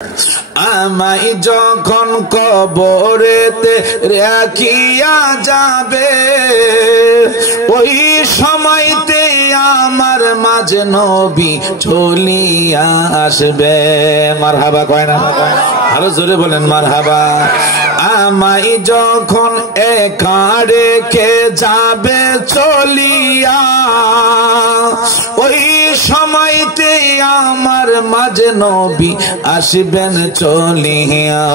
আমায় যখন কবরেতে রাখিয়া যাবে, ওই সময়তে আমার মাঝে নবী চলিয়া আসবে। মারহাবা কয় না? আরো জোরে বলেন মারহাবা। আমায় যখন একা রেখে যাবে চলিয়া, ওই সময়তে আমার মাঝে নবী আসবেন চলিয়া।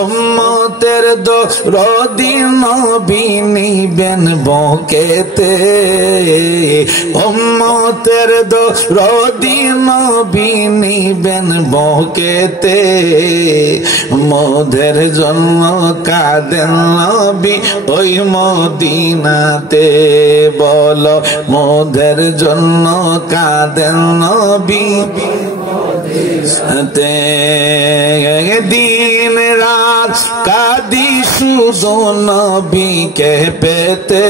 উম্মতের দরদি নবী নিবেন বুকেতে, উম্মতের দরদি নবী নিবেন বুকেতে। মোদের জন্য কাঁদেন নবী ওই মদিনাতে, বলো মোদের জন্য কাঁদেন নবী দিন রাত কাঁদি শুধু নবীকে পেতে,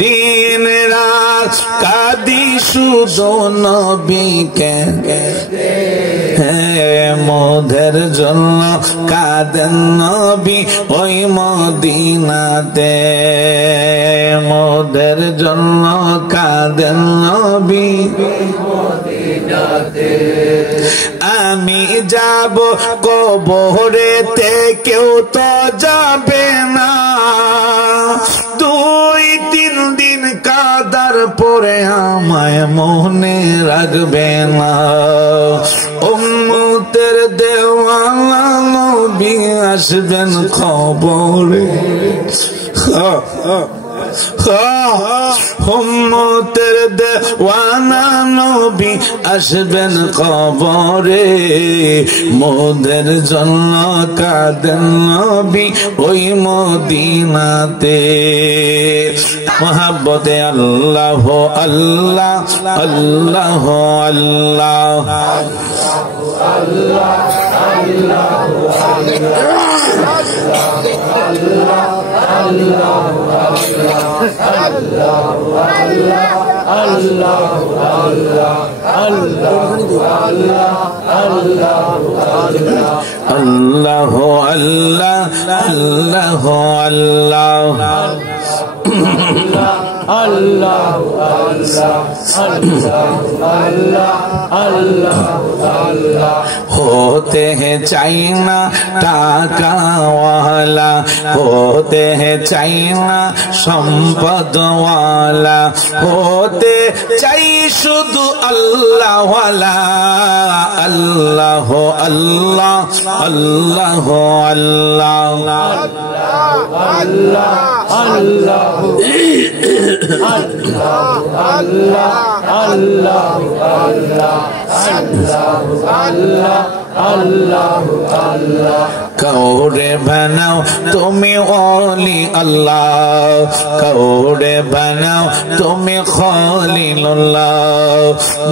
দিন রাত কাঁদি শুধু নবীকে। মোদের জন্য কাঁদেন নবী ওই মদিনাতে, মোদের জন্য কাঁদেন নবী মদিনাতে। আমি যাব কবরেতে কেউ তো যাবে না, 2-3 দিন কাদার পরে আমায় মনে রাখবে না। উম্মতের দেওয়ানা নবী আসবেন খবরে, উম্মতের দেওয়ানা নবী আসবেন কবরে। মোদের জন্য কাঁদেন নবী ওই মদিনাতে। মহাব্বতে আল্লাহ আল্লাহ আল্লাহ আল্লাহ আল্লাহ होते हैं चाइना टाका वाला, होते हैं चाइना संपद वाला, होते चाहिए शुद्ध अल्लाह वाला। अल्लाह अल्लाह अल्लाह अल्लाह अल्लाह अल्लाह कौरे बनाओ तुम्हें ओली अल्लाह, कौरे बनाओ तुम्हें खलीलुल्लाह।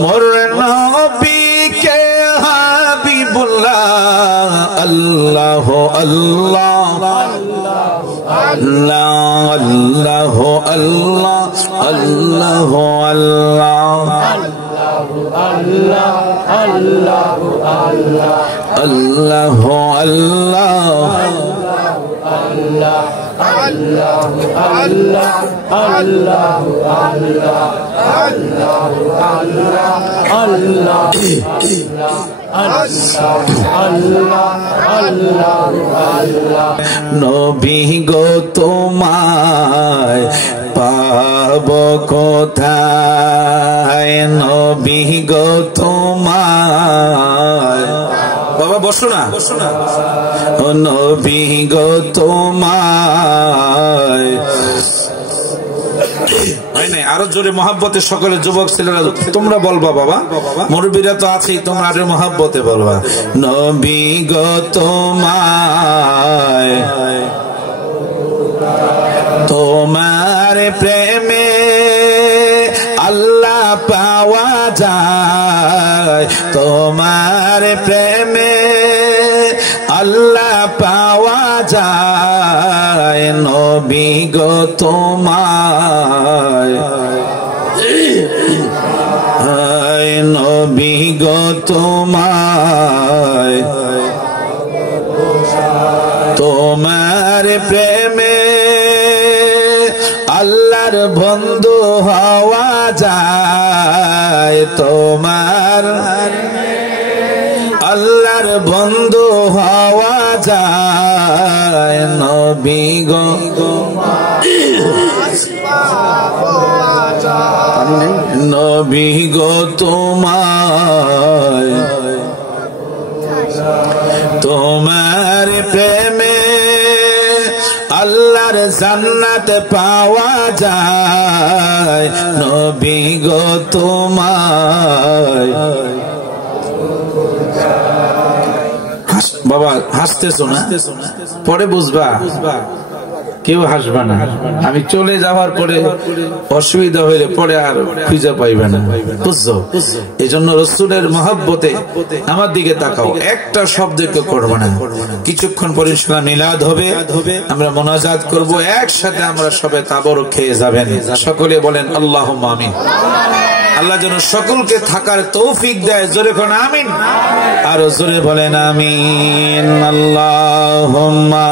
मोर नबी के हबीबुल्लाह, अल्लाह अल्लाह अल्लाह अल्लाह अल्लाह अल्लाह अल्लाह अल्लाह अल्लाह अल्लाह নবী গো তোমায় পাব কোথায়, নবী গো তোমায়। বাবা বসো না, ও নবী গো তোমায়। আরো জোরে মহাব্বতে সকলে যুবক ছেলেরা তোমরা বলবা, বাবা মুরব্বীরা তো আছেই, তোমরা আরো মহাব্বতে বলবা। নবী গো তোমায়, তোমার প্রেমে আল্লাহ পাওয়া যায়, তোমার প্রেমে আল্লাহ পাওয়া যায়। নবী গো তোমায়, নবী গো তোমায় তোমার প্রেমে আল্লাহর বন্ধু হওয়া যায়, তোমার আল্লাহর বন্ধু হওয়া যায়। নবী গো নবী গো তোমায় তোমার প্রেমে আল্লাহর জান্নাত পাওয়া যায়। নবী গো তোমায় বাবা হাসতেছো না, পরে বুঝবা, কেউ হাসবা না। আমি চলে যাওয়ার পরে অসুবিধা হইলে পরে আর খুঁজে পাইবে না, বুঝছো? এই জন্য রসুলের মহব্বতে আমার দিকে তাকাও, একটা শব্দ কেউ করবো না। কিছুক্ষণ পরে ইনশাআল্লাহ মিলাদ হবে, আমরা মোনাজাত করব, একসাথে আমরা সবে তাবরক খেয়ে যাবেন। সকলে বলেন আল্লাহুম্মা আমিন। আল্লাহ যেন সকলকে থাকার তৌফিক দেয়, জোরে কোন আমিন, আরো জোরে বলেন আমিন। আল্লাহুম্মা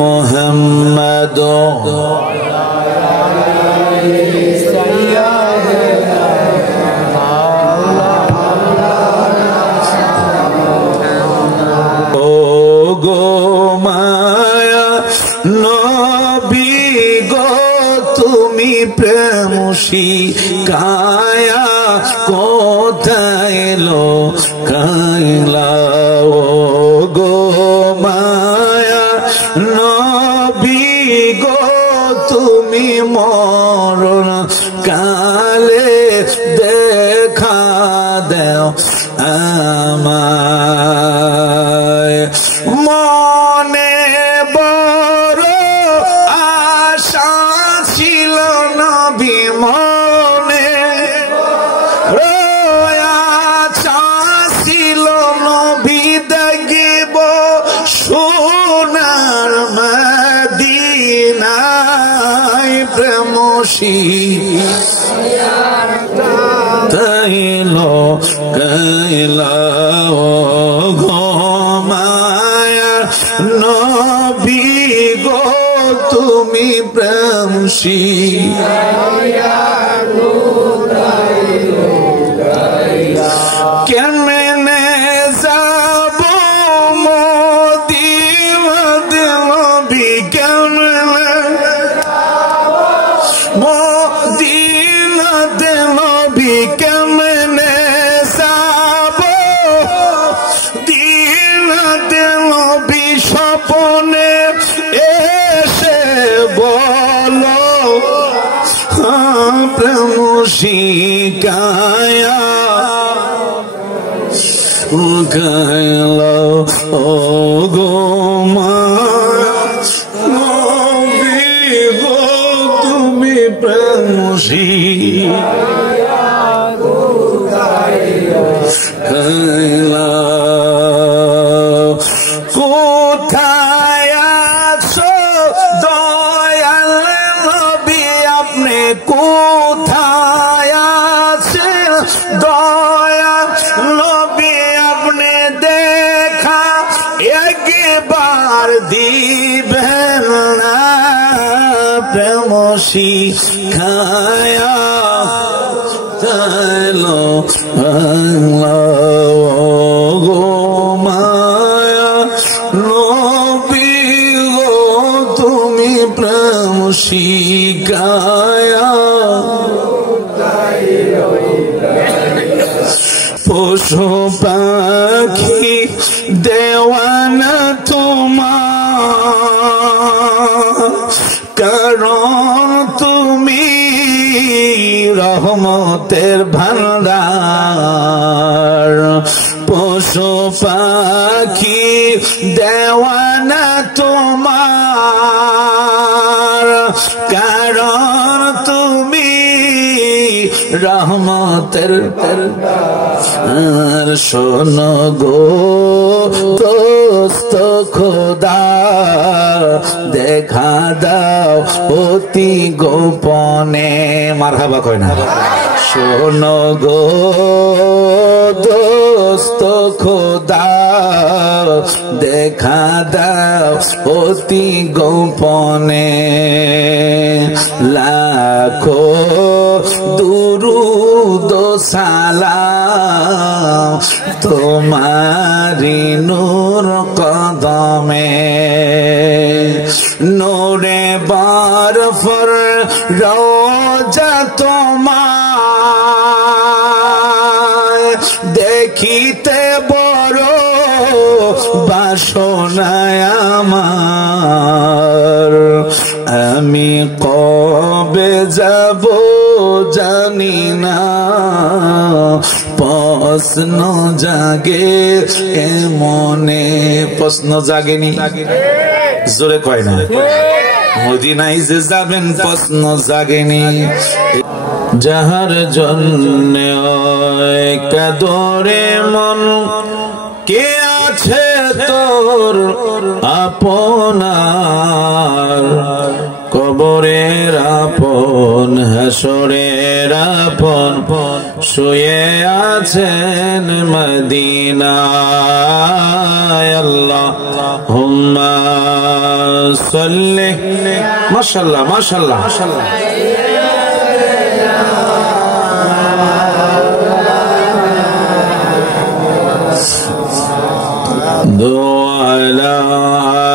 মুহাম্মাদ ও গো মায়া নবী গো তুমি প্রেম শিখায়া কোথায় লো কাইলা। ও গো মায়া নবী গো তুমি মরণ কালে দেখা দেও আমায়। মনে বড় আশা ছিল নবী, মনে আশা ছিল নবী দেখিব সোনার মদিনায়। প্রেম শিখাইলো কাইলা। ও গো মায়া নবী গো তুমি প্রেম শিখাইলো কেমনে যাব মদিনাত নবী, কেমনে মদিনাত নবী, কেমনে যাব দিনাত নবী। স্বপনে এসে বলো প্রেম শিখায়া গাইলো। ও গো মায়া নবী গো তুমি প্রেম শিখায়া গাইলো। কোথায় আছো দয়াল নবী আপনি, কোথায় আছেন দয়াল নবী আপনি, দেখা একবার দিবেন না। প্রেম শিখায়া তাইলো গো মায়া নবী গো তুমি প্রেম শিখায়া। পশু পাখি দেওয়ানা তোমার, কারণ তুমি রহমতের ভান্ডার। পশু পাখি দেওয়ানা তোমার, কারণ তুমি রহমতের আর শোনো গো দোস্ত খোদা দেখা দাও অতি গোপনে মারহাবা কয় না শোনো গো দোস্ত খোদা দেখা দাও অতি গোপনে লাখো দুরুদ সালাম তোমারি নূর কদমে নূরে বরফর রোজা তোমার দেখিতে বড় বাসনায় আমার আমি কবে যাব জানি না প্রশ্ন জাগে মনে প্রশ্ন জাগেনি জোরে কয় না মদিনায় যে যাবেন প্রশ্ন জাগেনি যাহার জন্য কাদরে মন কে আছে তোর আপনার কবরের আপন হাসরের আপন শুয়ে আছেন মদিনায় আল্লাহুম্মা সাল্লি মাশাআল্লাহ মাশাআল্লাহ মাশাআল্লাহ দুআলা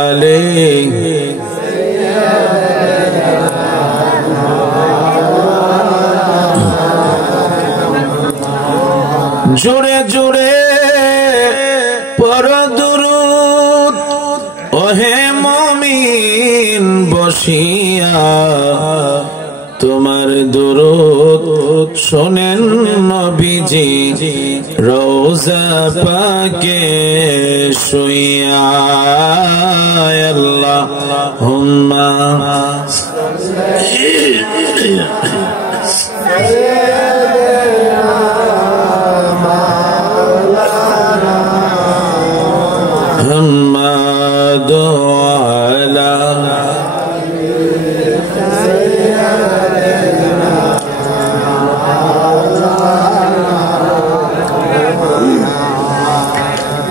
আলাইহি জোরে জোরে পড় দুরূদ ওহে মুমিন বসিয়া তোমার দুরূদ শোনেন নবীজি রওজা পাকে শুইয়া আল্লাহুম্মা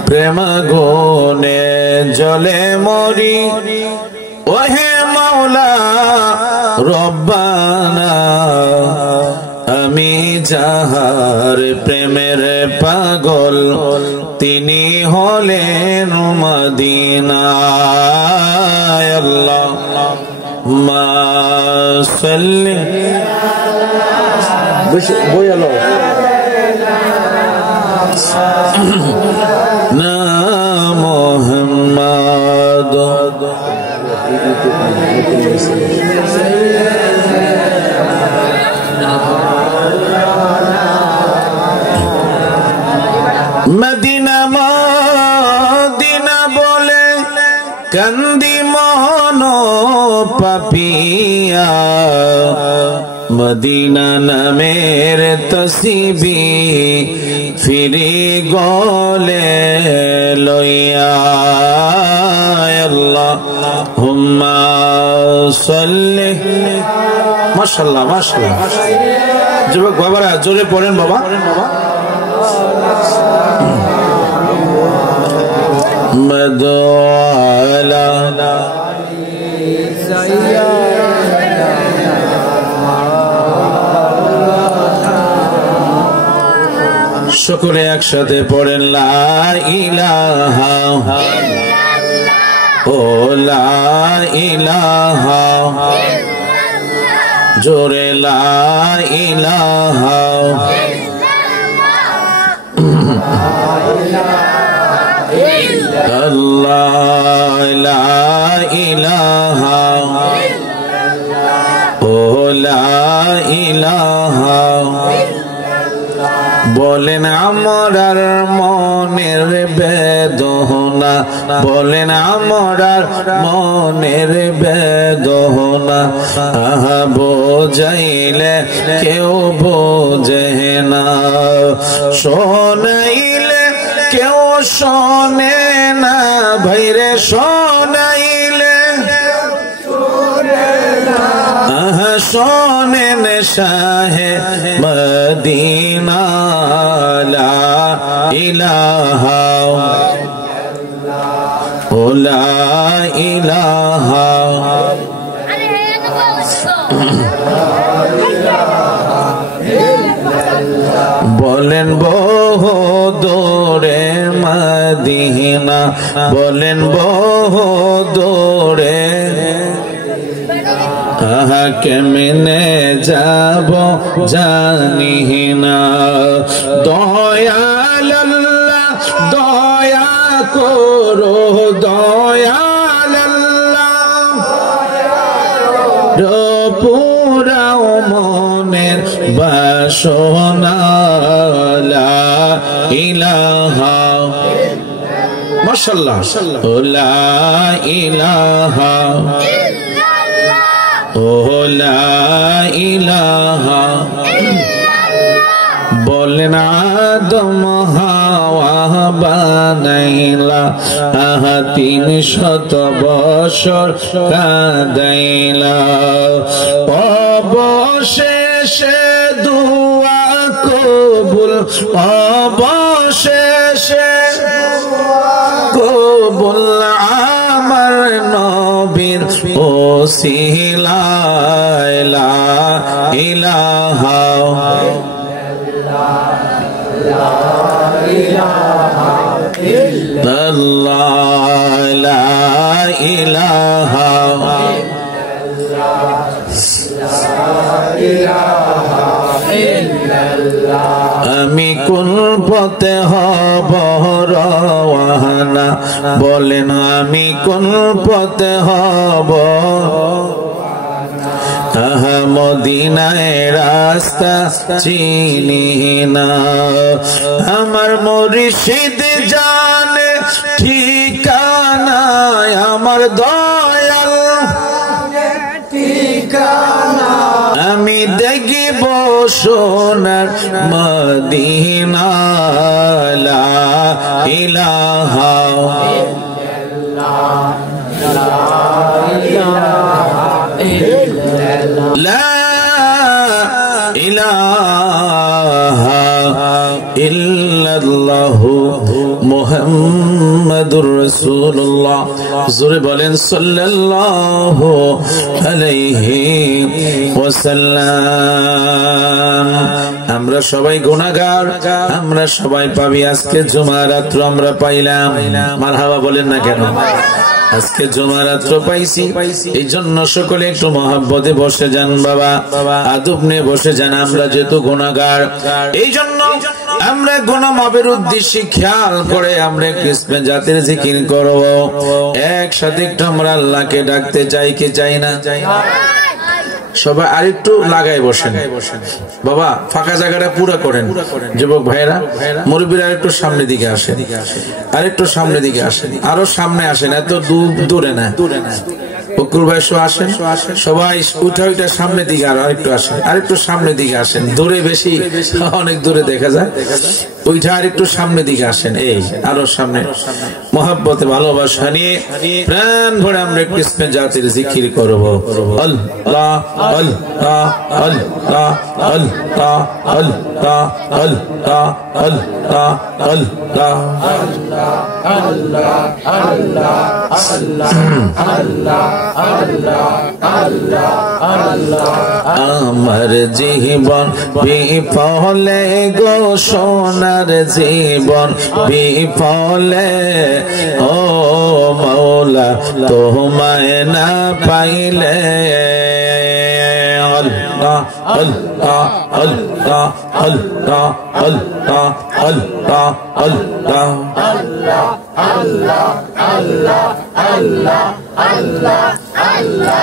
প্রেম গুনে জলে মরি ওহে মাওলা রব্বানা আমি যাহার প্রেমের পাগল তিনি হলেন মদিনায় আল্লাহুম্মা সাল্লি বয়ালো না মুহাম্মদ মদিনা মদিনা বলে কান্দি মন পাপিয়া মদিনা নামের তসবি ফিরি গলে লইয়া আল্লাহুম্মা সাল্লি মাশাআল্লাহ মাশাআল্লাহ যুবক বাবারা জোরে পড়েন বাবা মদআলা সকলে একসাথে পড়েন লা ইলাহা ও লা ইলাহা জোরে লা ইলাহা আল্লাহ লা ইলাহা ও লা ইলাহা বলেন আমরার মনের বেদনা, বলেন আমরার মনের বেদনা, আহা বোঝাইলে কেউ বোঝে না, শোনাইলে কেউ শোনে না, ভাইরে শোনাইলে আহা শোনেন শাহে মদিনা, লা ইলাহা লা ইলাহা। বলেন বহু দূরে মদিনা, বলেন বহু দূরে, আহা কেমনে যাব জানি না, দয়াল আল্লাহ দয়া করো, দয়াল আল্লাহ পুরাও মনের বাসনা, লা ইলাহা মাশাআল্লাহ লা ইলাহা ও লা ইলাহা। বলেন আদম হাওয়া বানাইলা, আহা 300 বছর কাঁদাইলা, অবশেষে দুয়া কবুল, অবশেষে কবুল আমার নবীর ওসিলায়, লা ইলাহা ইল্লাল্লাহ, লা ইলাহা আমি কোন পথে হব রওয়ানা, বলেন আমি কোন পথে হব, আহা মদিনায় রাস্তা চিনি না, আমার মুর্শিদ জানে ঠিকানা, আমার দয়াল ঠিকানা, আমি দেখিব সোনার মদিনা, লা ইলাহা লা ইলাহা ইল্লাল্লাহু মুহাম্মাদুর রাসূলুল্লাহ। জোরে বলেন সাল্লাল্লাহু আলাইহি ওয়াসাল্লাম। আমরা সবাই গুনাহগার, আমরা সবাই পাবি। আজকে জুমা রাত্র আমরা পাইলাম, মারহাবা বলেন না কেন? আজকে জুমা রাত্র পাইছি, এই জন্য সকলে একটু মহব্বতে বসে যান বাবা, আদব নিয়ে বসে যান। আমরা যেহেতু গুনাহগার, এই জন্য আমরা গুনাহ মাপের উদ্দেশ্যে খেয়াল করে আমরা কিসমে জাতির জিকির করব। একসাথে একটু আমরা আল্লাহকে ডাকতে চাই কি চাই না? সবাই আরেকটু লাগাই বসেন বাবা, ফাঁকা জায়গাটা পুরো করেন। যুবক ভাইরা, মুরব্বীরা আরেকটু সামনের দিকে আসেন, আরেকটু সামনের দিকে আসেন, আরো সামনে আসেন, এত দূরে না। বকুর ভাই আসেন, সবাই উঠা উঠা সামনের দিকে আরেকটু আসেন, আরেকটু সামনের দিকে আসেন। দূরে বেশি, অনেক দূরে দেখা যায়। ওইটা আরেকটু সামনের দিকে আসেন, এই আরো সামনে। মহব্বতে ভালোবাসা নিয়ে প্রাণ ভরে আমরা কিসমে জাতির জিকির করব। আল্লাহ আল্লাহ আল্লাহ আল্লাহ আল্লাহ আল্লাহ আল্লাহ আল্লাহ আল্লাহ আল্লাহ আল্লাহ আল্লাহ। আমার জীবন বিফলে গো, সোনার জীবন বিফলে, ও মৌলা তোমায় না পাইলে। আল্লাহ আল্লাহ আল্লাহ আল্লাহ আল্লাহ আল্লাহ আল্লাহ আল্লাহ আল্লাহ আল্লাহ আল্লাহ আল্লাহ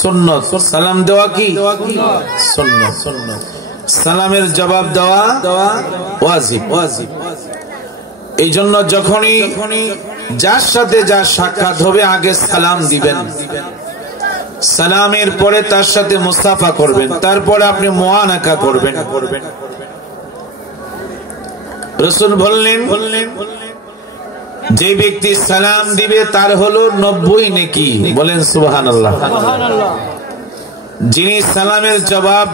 সুন্নত। সালাম দেওয়া কি সুন্নত। সালামের জবাব দেওয়া ওয়াজিব। এই জন্য যখনই যার সাথে যার সাক্ষাৎ হবে আগে সালাম দিবেন, সালামের পরে তার সাথে মুসাফা করবেন, তারপরে আপনি মুআনাকা করবেন। রাসূল বললেন যে ব্যক্তি সালাম দিবে তার হলো 90 নেকি। বলেন সুবহানাল্লাহ। যিনি সালামের জবাব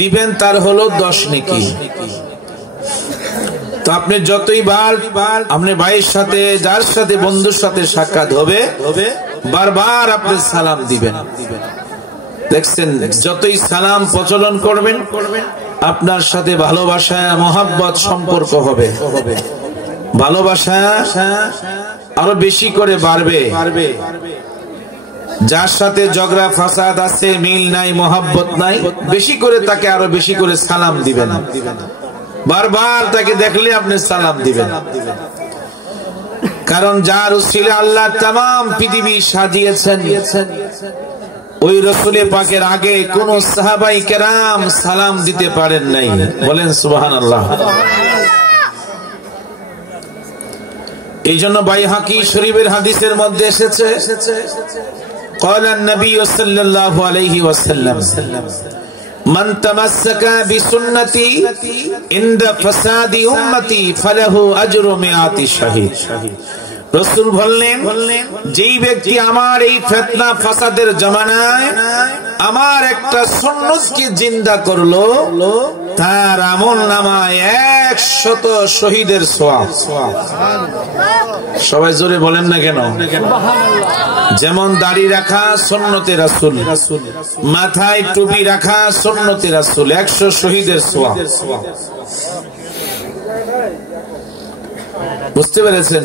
দিবেন তার হলো 10 নেকি। তো আপনি যতই বার আপনি ভাইয়ের সাথে যার সাথে বন্ধুর সাথে সাক্ষাৎ হবে বারবার আপনি সালাম দিবেন। দেখছেন যতই সালাম প্রচলন করবেন আপনার সাথে ভালোবাসা মহব্বত সম্পর্ক হবে, ভালোবাসা আরো বেশি করে বাড়বে। যার সাথে ঝগড়া ফাসাদ আছে, মিল নাই, মহব্বত নাই, বেশি করে তাকে আরো বেশি করে সালাম দিবেন। বারবার তাকে দেখলে আপনি সালাম দিবেন। কারণ যার উসিলে আল্লাহ তামাম পৃথিবী সাজিয়েছেন, ওই রাসূল পাকের আগে কোন সাহাবাই কেরাম সালাম দিতে পারেন নাই। বলেন সুবহানাল্লাহ। এই জন্য বাইহাকি শরীফের হাদিসের মধ্যে এসেছে قال النبي صلى الله عليه وسلم من تمسك بسنتي عند فساد امتي فله اجر 100 شهيد। রাসূল বললেন যেই ব্যক্তি আমার এই ফিতনা ফাসাদের জামানায় আমার একটা সুন্নতকে জিন্দা করলো তার আমলনামায় 100 শহীদের সওয়াব। সবাই জোরে বলেন না কেন? যেমন দাড়ি রাখা সুন্নতে রাসূল, মাথায় টুপি রাখা সুন্নতে রাসূল, 100 শহীদের সওয়াব। বুঝতে পেরেছেন?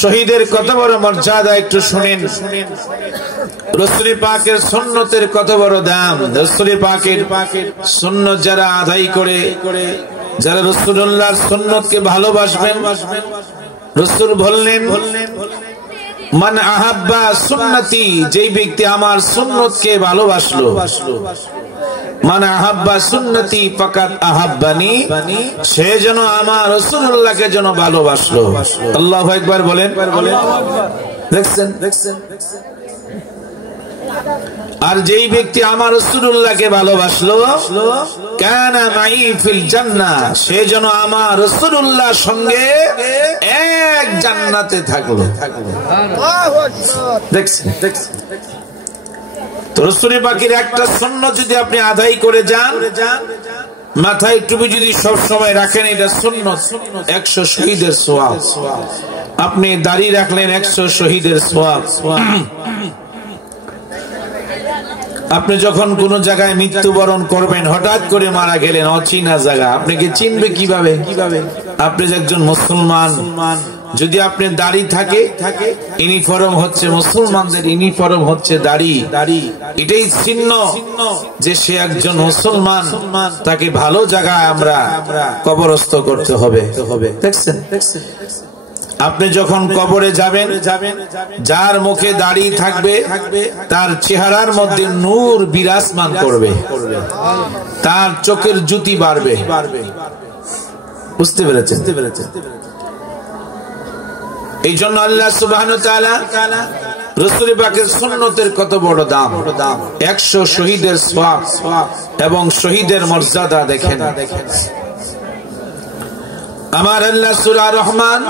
শহীদের কত বড় মর্যাদা একটু শুনেন। রাসূল পাকের সুন্নতের কত বড় দাম। রাসূল পাকের সুন্নত যারা আদায় করে, যারা রাসূলুল্লাহর সুন্নতকে ভালোবাসবেন, রাসূল বললেন মান আহাব্বা সুন্নতি, যেই ব্যক্তি আমার সুন্নতকে ভালোবাসলো, মান আহাব্বা সুন্নতি ফাকাদ আহাব্বানি, সে যেন আমার রাসূলুল্লাহকে যেন ভালোবাসলো। আল্লাহু আকবার বলেন। দেখছেন? আর যেই ব্যক্তি আমার রাসূলুল্লাহকে ভালোবাসলো কানা মাই ফিল জান্নাহ, সে যেন আমার রাসূলুল্লাহর সঙ্গে এক জান্নাতে থাকলো। আল্লাহু আকবার। দেখছেন? তো রাসূল পাকের একটা সুন্নাত যদি আপনি আদায় করে যান, মাথায় টুপি যদি সব সময় রাখেন, এটা সুন্নাত, 100 শহীদের সওয়াব। আপনি দাড়ি রাখলেন, 100 শহীদের সওয়াব। আপনি যখন কোন জায়গায় মৃত্যুবরণ করবেন, হঠাৎ করে মারা গেলেন, অচেনা জায়গা, আপনাকে চিনবে কিভাবে? আপনি একজন মুসলমান, যদি আপনি দাড়ি থাকে, ইউনিফর্ম হচ্ছে মুসলমানদের ইউনিফর্ম হচ্ছে দাড়ি, এটাই চিহ্ন যে সে একজন মুসলমান। তাকে ভালো জায়গায় আমরা কবরস্থ করতে হবে। দেখছেন? আপনি যখন কবরে যাবেন, যার মুখে দাড়ি থাকবে তার চেহারার মধ্যে নূর বিরাজমান করবে, তার চোখের জ্যোতি বাড়বে। বুঝতে পেরেছেন? এই জন্য আল্লাহ সুবহানাহু ওয়া তাআলা রাসূল পাকের সুন্নতের কত বড় দাম। 100 শহীদের সওয়াব এবং শহীদের মর্যাদা দেখেন। আমার আল্লাহ সূরা রহমান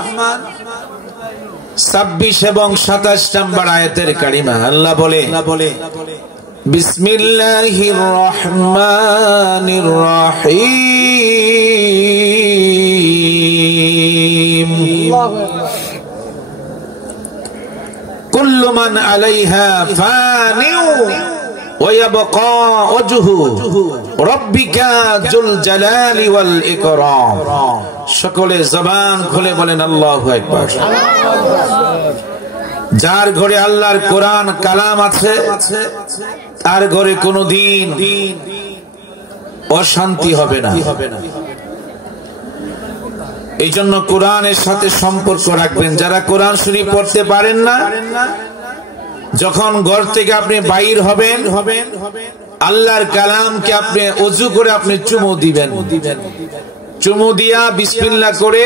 26 এবং 27 নম্বর আয়াতের কারিমা আল্লাহ বলে বিসমিল্লাহির রহমানির রহিম কুল্লু মান আলাইহা ফানিউ ওয়া ইয়াবকা ওয়াজহু রাব্বিকা যুল জালালি ওয়াল ইকরাম। সকলে জবান খুলে বলেন আল্লাহু আকবার। যার ঘরে আল্লাহর কোরআন কালাম আছে তার ঘরে কোনদিন অশান্তি হবে না। এই জন্য কোরআনের সাথে সম্পর্ক রাখবেন। যারা কোরআন শরীফ পড়তে পারেন না, যখন ঘর থেকে আপনি বাইর হবেন, আল্লাহর কালামকে আপনি ওযু করে আপনি চুমু দিবেন। চুমু দিয়া বিসমিল্লাহ করে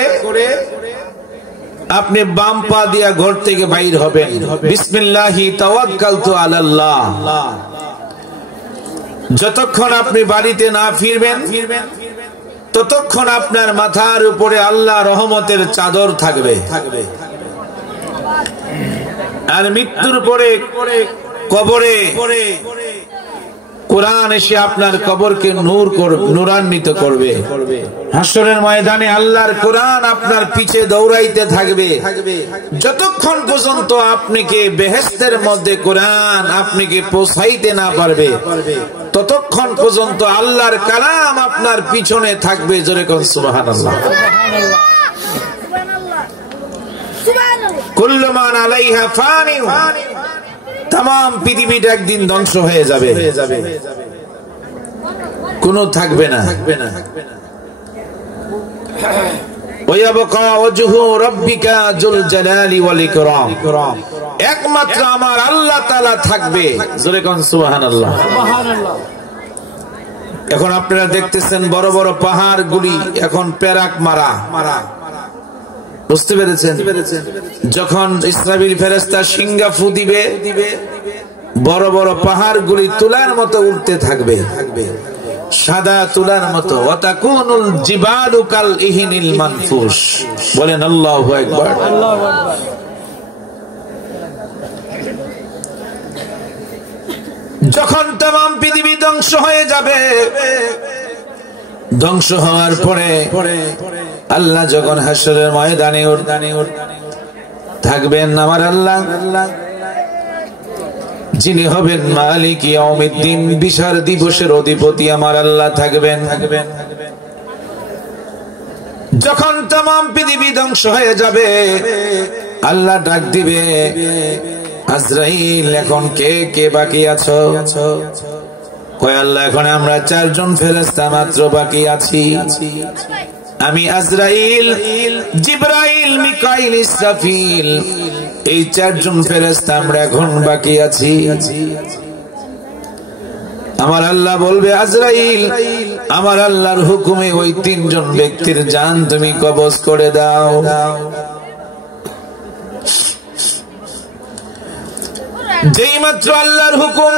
আপনি বাম পা দিয়া ঘর থেকে বাইর হবেন। বিসমিল্লাহি তাওয়াক্কালতু আলাল্লাহ। যতক্ষণ আপনি বাড়িতে না ফিরবেন ততক্ষণ আপনার মাথার উপরে আল্লাহ রহমতের চাদর থাকবে। আর মৃত্যুর পরে কবরে কোরআন এসে আপনার কবরকে নূরান্বিত করবে। হাসরের ময়দানে আল্লাহর কোরআন আপনার পিছে দৌড়াইতে থাকবে। যতক্ষণ পর্যন্ত আপনাকে বেহেশতের মধ্যে কোরআন আপনাকে পৌঁছাইতে না পারবে ততক্ষণ পর্যন্ত আল্লাহর কালাম আপনার পিছনে থাকবে। জোরে কোন সুবহানাল্লাহ। কুল্লু মান আলাইহা ফানি। তাম পৃথিবীটা একদিন ধ্বংস হয়ে যাবে, কোনো থাকবে না। একমাত্র আমার আল্লাহ তাআলা থাকবে। জোরে কোন সুবহানাল্লাহ। এখন আপনারা দেখতেছেন বড় বড় পাহাড় গুলি এখন পেরাক মারা। বুঝতে পেরেছেন? যখন ইসরাফিল ফেরেশতা সিংহা ফু দিবে বড় বড় পাহাড় গুলি তুলার মতো উঠতে থাকবে, সাদা তুলার মতো। ওয়াতাকুনুল জিবালু কাল ইহিনিল মানফুস। বলেন আল্লাহু আকবার। যখন तमाम পৃথিবী ধ্বংস হয়ে যাবে, ধ্বংস হওয়ার পরে আল্লাহ যখন হাসরের ময়দানে থাকবেন, আমার আল্লাহ যিনি হবেন মালিক ইয়াউমিদ্দিন, বিচার দিবসের অধিপতি আমার আল্লাহ থাকবেন। যখন तमाम পৃথিবী ধ্বংস হয়ে যাবে আল্লাহ ডাক দিবে, আজরাইল এখন কে কে বাকি আছো? কয় আল্লাহ এখন আমরা 4 জন ফেরেশতা মাত্র বাকি আছি। আমি আজরাইল, জিবরাইল, মিকাইল, ইসরাফিল, এই 4 জন ফেরেশতা আমরা এখন বাকি আছি। আমার আল্লাহ বলবে, আজরাইল আমার আল্লাহর হুকুমে ওই 3 জন ব্যক্তির জান তুমি কবজ করে দাও। যেই মাত্র আল্লাহর হুকুম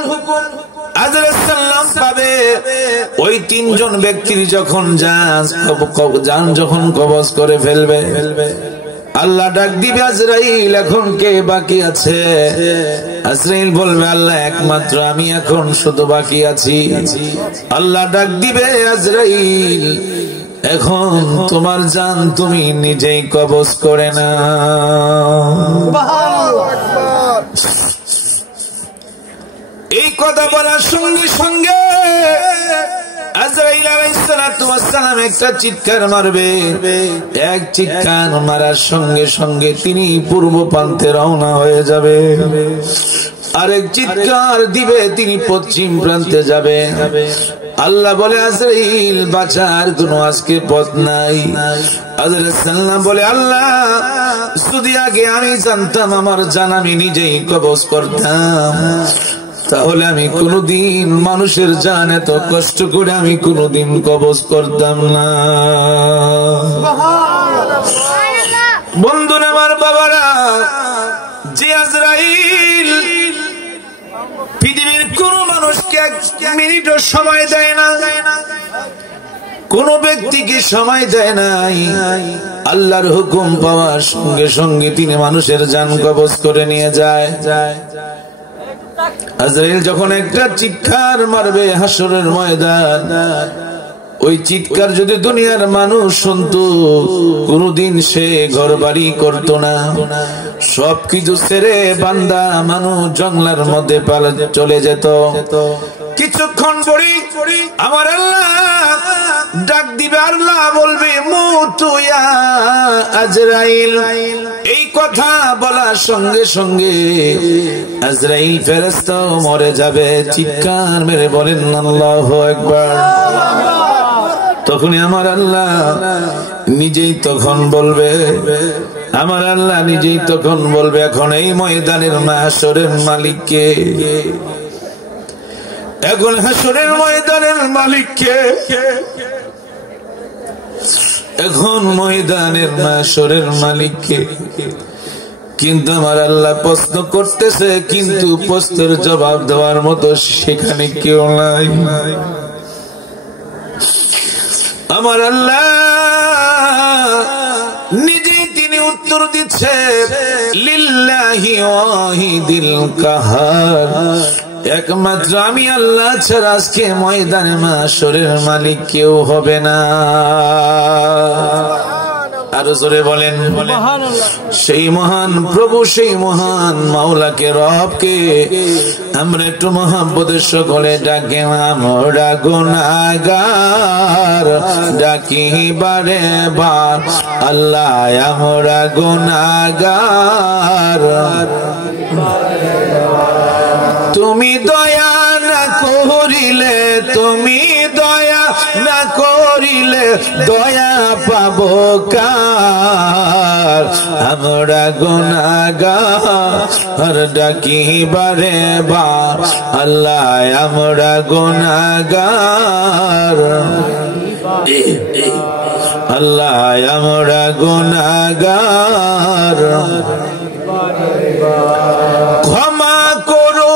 আজরাইল সালাম পাবে, ওই 3 জন ব্যক্তির যখন জান যখন কবজ করে ফেলবে আল্লাহ ডাক দিবে, আজরাইল এখন কে বাকি আছে? আজরাইল বলবে, আল্লাহ একমাত্র আমি এখন শুধু বাকি আছি। আল্লাহ ডাক দিবে, আজরাইল এখন তোমার জান তুমি নিজেই কবজ করে নাও। এই কথা বলার সঙ্গে সঙ্গে আজরাইল আলাইহিস সালাতু ওয়াস সালাম একটা চিৎকার মারবে। এক চিৎকার মারার সঙ্গে সঙ্গে তিনি পূর্ব প্রান্তে রওনা হয়ে যাবে। আরেক চিৎকার দিবে, তিনি পশ্চিম প্রান্তে যাবে। আল্লাহ বলে, আজরাইল বাঁচার কোনো আজকে পথ নাই। আজরাইল সালাম বলে, আল্লাহ যদি আগে আমি জানতাম আমার জান আমি নিজেই কবজ করতাম, তাহলে আমি কোনদিন মানুষের জান এত কষ্ট করে আমি কোনদিন কবজ করতাম না। বন্ধুরা আমার, বাবারা, যে আজরাইল পৃথিবীর কোন মানুষকে 1 মিনিটও সময় দেয় না, কোন ব্যক্তিকে সময় দেয় নাই, আল্লাহর হুকুম পাওয়ার সঙ্গে সঙ্গে তিনি মানুষের জান কবজ করে নিয়ে যায়। আজরাইল যখন একটা চিৎকার মারবে হাসরের ময়দান, ওই চিৎকার যদি দুনিয়ার মানুষ শুনতো কোনদিন সে ঘর বাড়ি করতো না, সবকিছু ছেড়ে বান্দা মানুষ জঙ্গলের মধ্যে চলে যেত। কিছুক্ষণ পরে আমার আল্লাহ ডাক দিবে, আল্লাহ বলবে, মুতু ইয়া আজরাইল। এই কথা বলার সঙ্গে সঙ্গে আজরাইল ফেরেশতা মরে যাবে। চিৎকার মেরে বলেন আল্লাহু আকবার। তখনই আমার আল্লাহ নিজেই তখন বলবে, আমার আল্লাহ নিজেই তখন বলবে, এখন এই ময়দানের মাহশরের মালিককে, এখন হাসরের ময়দানের মালিককে, এখন ময়দানের মাহশরের মালিককে। কিন্তু আমার আল্লাহ প্রশ্ন করতেছে, কিন্তু প্রশ্নের জবাব দেওয়ার মতো সেখানে কেউ নাই। আমার আল্লাহ নিজেই তিনি উত্তর দিচ্ছে, লিল্লাহি ওয়াহিদিল কাহার, একমাত্র আমি আল্লাহ ছাড়া আজকে ময়দানে মাহশরের মালিক কেউ হবে না। আরো জোরে বলেন, সেই মহান প্রভু, সেই মহান মাওলাকে, রবকে আমরা একটু মহব্বতের সকলে ডাকি। আমরা গুনাহগার ডাকি বারে বার, আল্লাহ আমরা গুনাহগার, তুমি দয়া না করিলে, তুমি দয়া না করিলে দয়া পাবো কার? আমরা গুনাহগার ডাকি বারে বার, আল্লাহ আমরা গুনাহগার, আল্লাহ আমরা গুনাহগার, ক্ষমা করো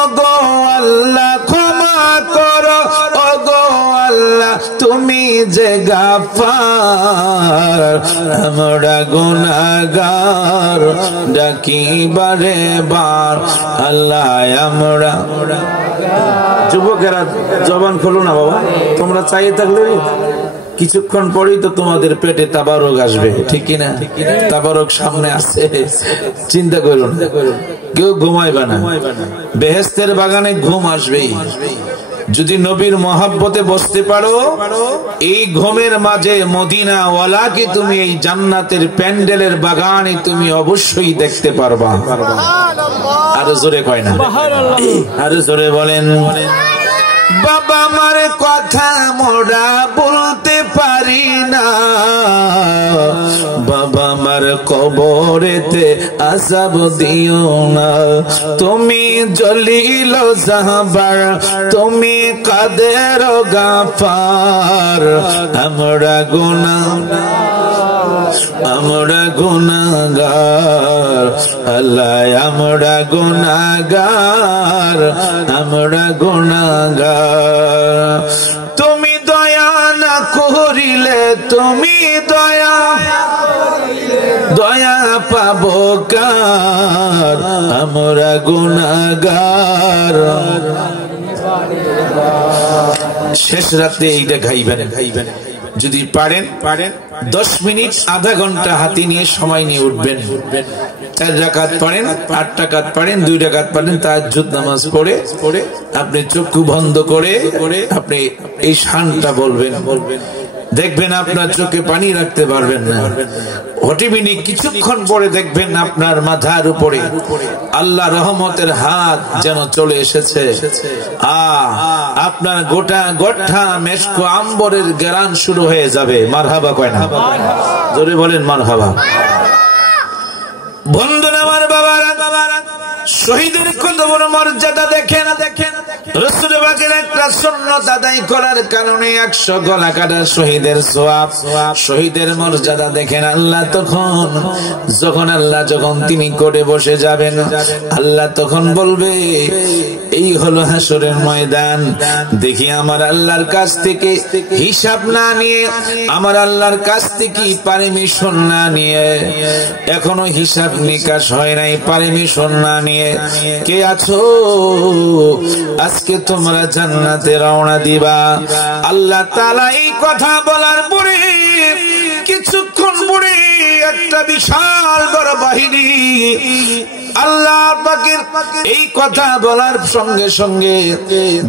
ওগো আল্লাহ, ক্ষমা করো ওগো আল্লাহ, তুমি যে গাফার, আমরা গুনাহগার ডাকি বারে বার, আল্লাহ আমরা। যুবকেরা জবান খোলো না বাবা, তোমরা চাইয়ে থাকলে কিছুক্ষণ পরেই তো তোমাদের পেটে তাবারক আসবে, ঠিক কিনা? তাবারক সামনে আসছে, চিন্তা করুন, কেউ ঘুমাইবে না, বেহেশতের বাগানে ঘুম আসবেই। যদি নবীর মহব্বতে বসতে পারো, এই ঘুমের মাঝে মদিনা ওয়ালাকে তুমি এই জান্নাতের প্যান্ডেলের বাগানে তুমি অবশ্যই দেখতে পারবা। আরো জোরে কয় না, আরো জোরে বলেন। বাবা মার কথা মোরা বলতে পারি না, বাবা মার কবরেতে আযাব দিও না, তুমি জলিল জাহবার, তুমি কাদের গাফার, আমরা আমরা গুনাহগার, আল্লাহ আমরা গুনাহগার, আমরা গুনাহগার, তুমি দয়া না করিলে, তুমি দয়া দয়া পাবো কার? আমরা গুনাহগার। শেষ রাতে এইটা গাইবেন, যদি পারেন 10 মিনিট আধা ঘন্টা হাতে নিয়ে সময় নিয়ে উঠবেন। 4 রাকাত পড়েন, 8 রাকাত পড়েন, 2 রাকাত পড়েন, তাহাজ্জুদ নামাজ পড়ে আপনি চক্ষু বন্ধ করে আপনি এই শানটা বলবেন, দেখবেন আপনার চোখে পানি রাখতে পারবেন না। অটোমেটিক কিছুক্ষণ পরে দেখবেন আপনার মাথার উপরে আল্লাহ রহমতের হাত যেন চলে এসেছে। আপনার গোটা মেশকো আম্বরের ঘ্রাণ শুরু হয়ে যাবে। মারহাবা কয় না? জোরে বলেন মারহাবা। বন্ধুরা আমার বাবারা, শহীদের কত বড় মর্যাদা দেখেন। রাসূল পাকের একটা সুন্নাত আদায় করার কারণে 100 গলা কাটা শহীদের সওয়াব, শহীদের মর্যাদা দেখেন। আল্লাহ যখন তিনি কোটে বসে যাবেন, আল্লাহ তখন বলবে, এই হলো হাসরের ময়দান। দেখি আমার আল্লাহর কাছ থেকে হিসাব না নিয়ে, আমার আল্লাহর কাছ থেকে পারমিশন না নিয়ে, এখনো হিসাব নিকাশ হয় নাই, পারমিশন না নিয়ে কে আছো আজকে তোমরা জান্নাতে রওনা দিবা? আল্লাহ তাআলা এই কথা বলার পরে কিছুক্ষণ পরে একটা বিশাল বড় বাহিনী, আল্লাহ পাকের এই কথা বলার সঙ্গে সঙ্গে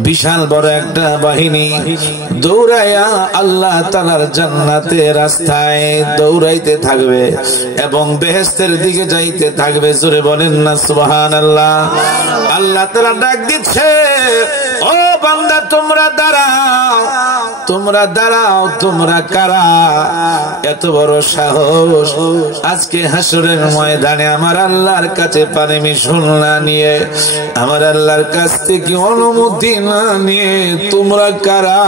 বিশাল বড় একটা বাহিনী দৌড়াইয়া আল্লাহ তাআলার জান্নাতের রাস্তায় দৌড়াইতে থাকবে এবং বেহেশতের দিকে যাইতে থাকবে। জোরে বলেন না সুবহানাল্লাহ। আল্লাহ তাআলা ডাক দিচ্ছে, ও বান্দা তোমরা দাঁড়াও, তোমরা দাঁড়াও, তোমরা কারা? এত বড় সাহস আজকে হাসরের ময়দানে আমার আল্লাহর কাছে পারমিশন না নিয়ে, আমার আল্লাহর কাছ থেকে অনুমতি না নিয়ে তোমরা কারা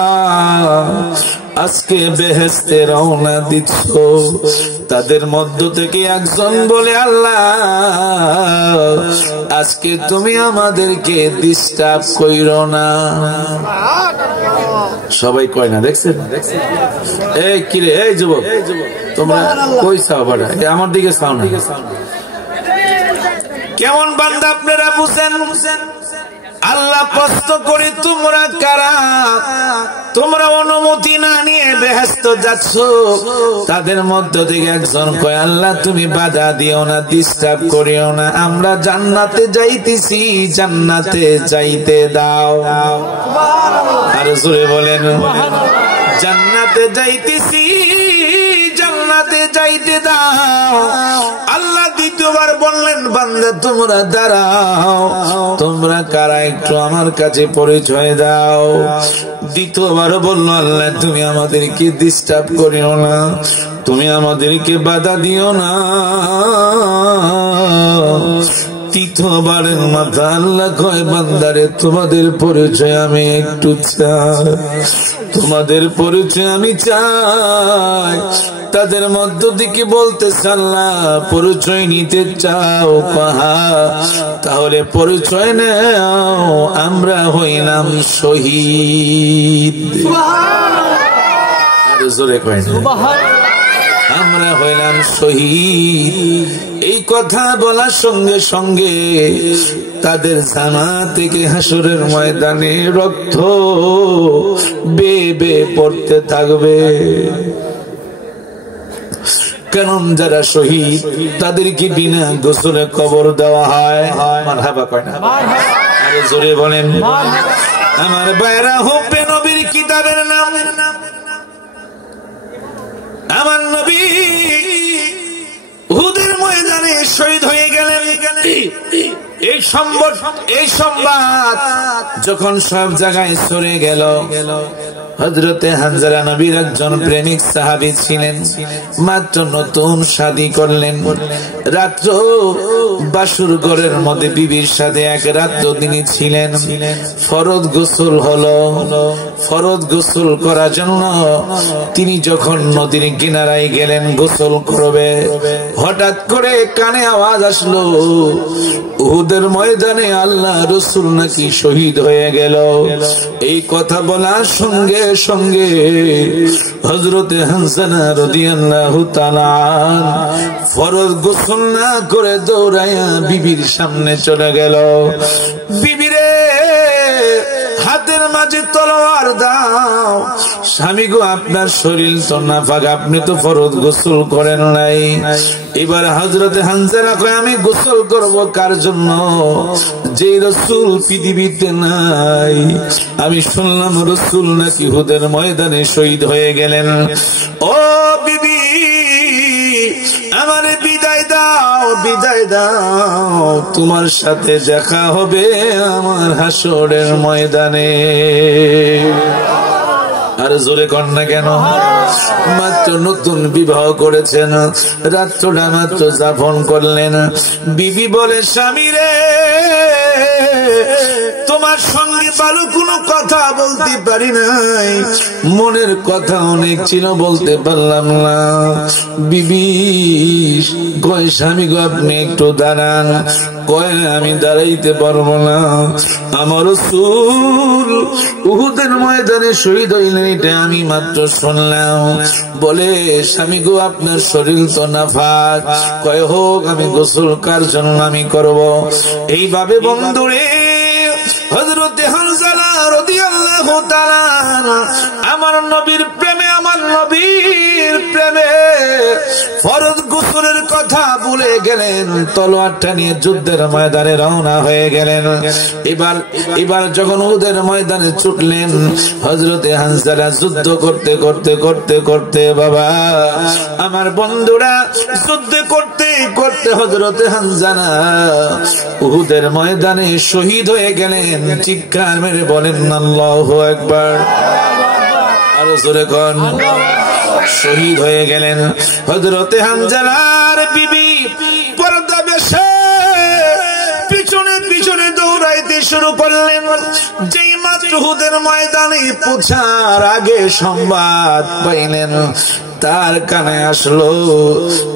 আজকে বেহেশতে রওনা দিচ্ছ? তাদের মধ্য থেকে একজন বলে, আল্লাহ আজকে তুমি আমাদেরকে ডিস্টার্ব কইরো না। সবাই কয় না, দেখছেন? এই কিরে, এই যুবক, তোমরা কই চাও? বাড়া আমার দিকে চাও না। কেমন বান্দা আপনারা বুঝেন? আল্লাহ প্রশ্ন করে, তোমরা কারা? তোমরা অনুমতি না নিয়ে বেহেশত যাচ্ছ। তাদের মধ্য থেকে একজন কয়, আল্লাহ তুমি বাধা দিও না, ডিস্টার্ব করিও না, আমরা জান্নাতে যাইতেছি, জান্নাতে যাইতে দাও। আর জোরে বলেন, জান্নাতে যাইতেছি, জান্নাতে যাইতে দাও। আল্লাহ দ্বিতীয়বার বললেন, বান্দা তোমরা দাঁড়াও, তোমরা কারা একটু আমার কাছে পরিচয় দাও। দ্বিতীয়বার বললো, আল্লাহ তুমি আমাদেরকে ডিস্টার্ব করিও না, তুমি আমাদেরকে বাধা দিও না। তৃতীয়বারের মাথা আল্লাহ কয়, বান্দারে তোমাদের পরিচয় আমি একটু চাই, তোমাদের পরিচয় আমি চাই। তাদের মধ্য থেকে বলতেছে, আল্লাহ পরিচয় নিতে চাও? তাহলে পরিচয় নাও, আমরা হইলাম শহীদ। আর জোরে কয় না, আমরা হইলাম শহীদ। এই কথা বলার সঙ্গে সঙ্গে তাদের জামা থেকে হাসরের ময়দানে রক্ত বেয়ে বেয়ে পড়তে থাকবে। কারণ যারা শহীদ তাদেরকে বিনা গোসলে কবর দেওয়া হয়। মারহাবা কয় না? আরে জোরে বলেন। আমার বাইরা হুব্বে নবীর কিতাবের নাম, আমার নবী উহুদের ময়দানে শহীদ হয়ে গেলেন। এই সংবাদ যখন সব জায়গায় ছড়িয়ে গেল, হযরতে হানজালা নবীর একজন প্রেমিক সাহাবী ছিলেন, মাত্র নতুন শাদী করলেন। রাত্র বাসুর ঘরের মধ্যে বিবির সাথে এক রাত্র তিনি ছিলেন। ফরজ গোসল হলো, ফরজ গোসল করার জন্য তিনি যখন নদীর কিনারায় গেলেন গোসল করবে, হঠাৎ করে কানে আওয়াজ আসলো, উহুদের ময়দানে আল্লাহ রাসূল নাকি শহীদ হয়ে গেল। এই কথা বলার সঙ্গে সঙ্গে হযরতে হানজালা রাদিয়াল্লাহু তাআলা ফরজ গোসল না করে দৌড়াইয়া বিবির সামনে চলে গেল। বিবিরে, হাতের মাঝে তলোয়ার দাও। স্বামী গো, আপনার শরীর তো নাপাক, আপনি তো ফরজ গোসল করেন নাই। এবার হযরতে হানজালা কয়, আমি গোসল করব কার জন্য? যে রাসূল পৃথিবীতে নাই। আমি শুনলাম রাসূল নাকি উহুদের ময়দানে শহীদ হয়ে গেলেন। ও বিবি, আমারে বিদায় দাও, বিদায় দাও, তোমার সাথে দেখা হবে আমার হাসরের ময়দানে। আর জোরে কর না কেন? মাত্র নতুন বিবাহ করেছেন, রাত্রটা মাত্র যাপন করলেন। বিবি বলে, স্বামী রে, তোমার সঙ্গে ভালো কোনো কথা বলতে পারি নাই, মনের কথা অনেক ছিল, বলতে পারলাম না। বিবি কয়, স্বামী গো আপনি একটু দাঁড়ান। কয়, আমি দাঁড়াইতে পারবো না, আমার রাসূল উহুদের ময়দানে শহীদ হইলেন, এটা আমি মাত্র শুনলাম। বলে, স্বামী গো আপনার শরীর তো নাফাক। কয়, হোক, আমি গোসল কার জন্য আমি করব। এইভাবে বন্ধুরে হযরতে হানজালা রাদিয়াল্লাহু তাআলা আমার নবীর প্রেমে, আমার নবীর প্রেমে ফরজ গোসলের কথা ভুলে গেলেন। তলোয়ারটা নিয়ে যুদ্ধের ময়দানে রওনা হয়ে গেলেন। এবার যখন উহুদের ময়দানে ছুটলেন, হযরতে হানজালা যুদ্ধ করতে করতে করতে করতে বাবা আমার বন্ধুরা যুদ্ধ করতে করতে হযরতে হানজালা উহুদের ময়দানে শহীদ হয়ে গেলেন। চিৎকার মেরে বলেন আল্লাহু আকবার। আরো জোরে কোন শহীদ হয়ে গেলেন হযরতে হানজালার বিবি পর্দা বেশে পিছনে পিছনে দৌড়াইতে শুরু করলেন। যেই মাত্র উহুদের ময়দানে পৌঁছার আগে সংবাদ পাইলেন, তার কানে আসলো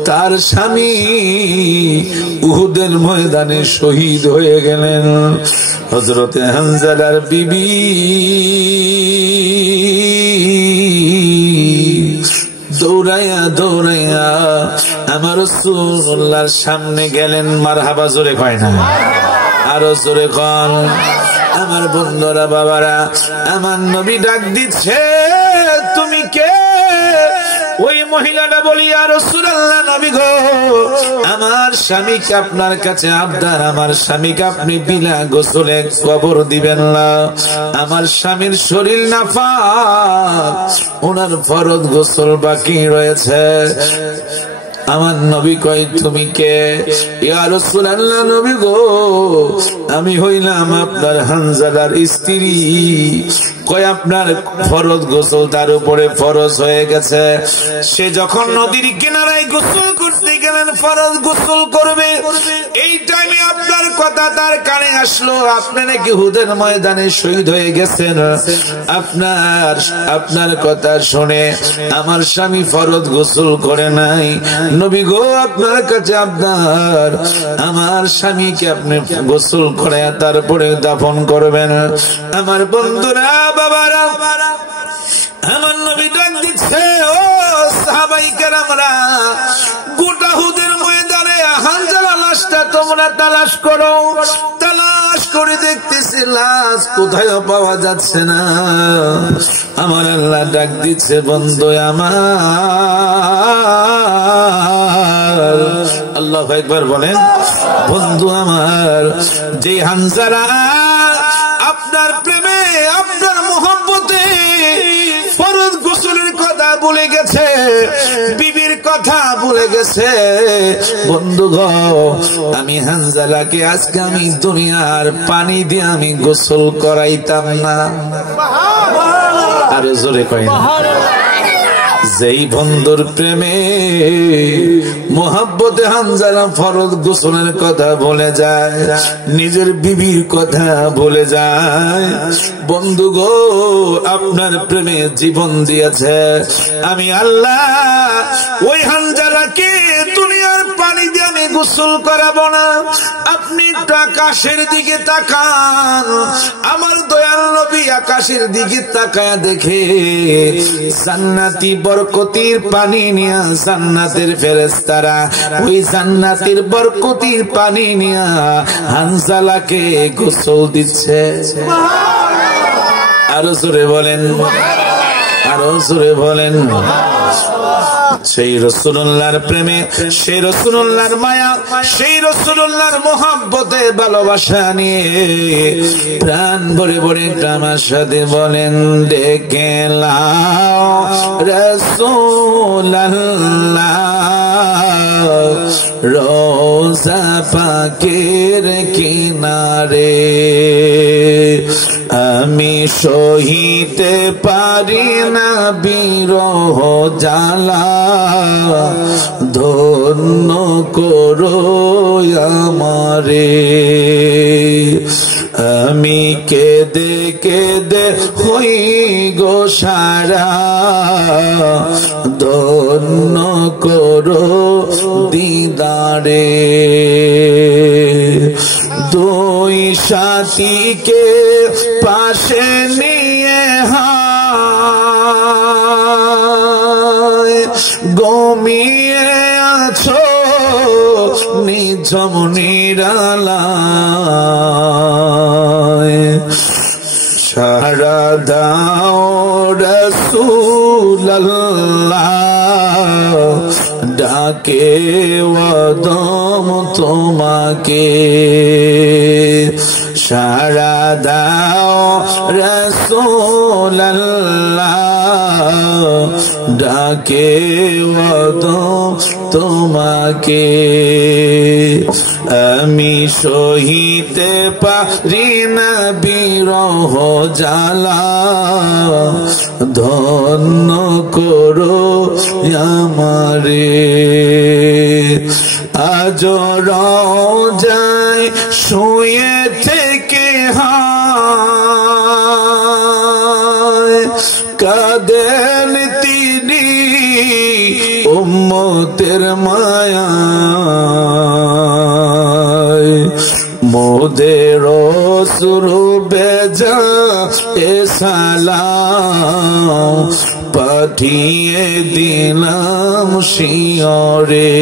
তার স্বামী উহুদের ময়দানে শহীদ হয়ে গেলেন। হযরতে হানজালার বিবি দৌড়াইয়া দৌড়াইয়া আমার রাসূলুল্লাহর সামনে গেলেন। মারহাবা জোরে কয় না, আরো জোরে কন। আমার বন্ধুরা, বাবারা, আমার নবী ডাক দিচ্ছে, তুমি কে? ওই মহিলাটা বলি, ইয়া রাসূলুল্লাহ, নবী গো, আমার স্বামীকে আপনার কাছে আবদার, আমার স্বামীকে আপনি বিনা গোসলে কবর দিবেন না। আমার স্বামীর শরীর নাফাক, ওনার ফরজ গোসল বাকি রয়েছে। আমার নবী কয়, তুমি কে? ইয়া রাসূলুল্লাহ, নবী গো, আমি হইলাম আপনার হানজালার স্ত্রী। কয়, আপনার ফরজ গোসল তার উপরে ফরজ হয়ে গেছে। সে যখন নদীর কিনারায় গোসল করতে গেলেন, ফরজ গোসল করবে, এই টাইমে আপনার কথা তার কানে আসলো, আপনি নাকি উহুদের ময়দানে শহীদ হয়ে গেছেন। আপনার কথা শুনে আমার স্বামী ফরজ গোসল করে নাই। নবী গো, আপনার কাছে আপনার আমার স্বামীকে আপনি গোসল করে তারপরে দাফন করবেন। আমার বন্ধুরা, বাবারা, আমার নবী ডাক দিচ্ছে, ও সাহাবায়ে কেরামরা, গোটা উহুদের ময়দানে হানজালা লাশটা তোমরা তালাশ করো। তালাশ করে দেখতেছি লাশ কোথায় পাওয়া যাচ্ছে না। আমার আল্লাহ ডাক দিচ্ছে, বন্ধু আমার, আল্লাহু আকবার বলেন, বন্ধু আমার, যে হানজালা আপনার প্রেমে, আপনার মোহাব্বতে ফরজ গোসলের কথা ভুলে গেছে, বিবির কথা ভুলে গেছে, বন্ধু গো, আমি হানজালাকে আজকে আমি দুনিয়ার পানি দিয়ে আমি গোসল করাইতাম না। আরে জোরে কই না। যেই বন্ধুর প্রেমে মোহাব্বতে হানজালা ফরজ গোসলের কথা ভুলে যায়, নিজের বিবির কথা ভুলে যায়, বন্ধু গো, আপনার প্রেমে জীবন দিয়েছে আমি আল্লাহ, ওই হানজালাকে দুনিয়ার পানি দিয়ে আমি গোসল করাবো না। আপনি আকাশের দিকে তাকান, আমার দয়াল নবী আকাশের দিকে তাকায় দেখে জান্নাতি বরকতির পানি নিয়া জান্নাতের ফেরেশতারা ওই জান্নাতের বরকতির পানি নিয়া হানজালাকে গোসল দিচ্ছে। আরো জোরে বলেন, আরো জোরে বলেন। সেই রাসূলুল্লাহর প্রেমে, সেই রাসূলুল্লাহর মায়া, সেই রাসূলুল্লাহর মোহাব্বতে ভালোবাসা নিয়ে প্রাণ ভরে ভরে আমার সাথে বলেন, ডেকে লাও রাসূলুল্লাহ রোজা পাকের কিনারে, আমি সহিতে পারি না বিরহ জ্বালা, ধন্য করো আমারে। আমি কেঁদে কেঁদে হই গো সারা, ধন্য করো দিদারে। দুই সাথীকে পাশে নিয়ে ঘুমিয়ে আছো নিঝুম নিরালায়, সারা দাও রাসূলুল্লাহ ডাকে ওদম তোমাকে, সারা দাও রাসূলুল্লাহ ডাকে তোমাকে আমি সহিতে পারি না বিরহ জ্বালা ধন্য করো আমারে আজ রওজায় শুয়ে থেকে কাঁদেন তিনি উম্মতের মায়ায় মোদের শুরু বেজা এ সালাম পাঠিয়ে দিলাম শিয়রে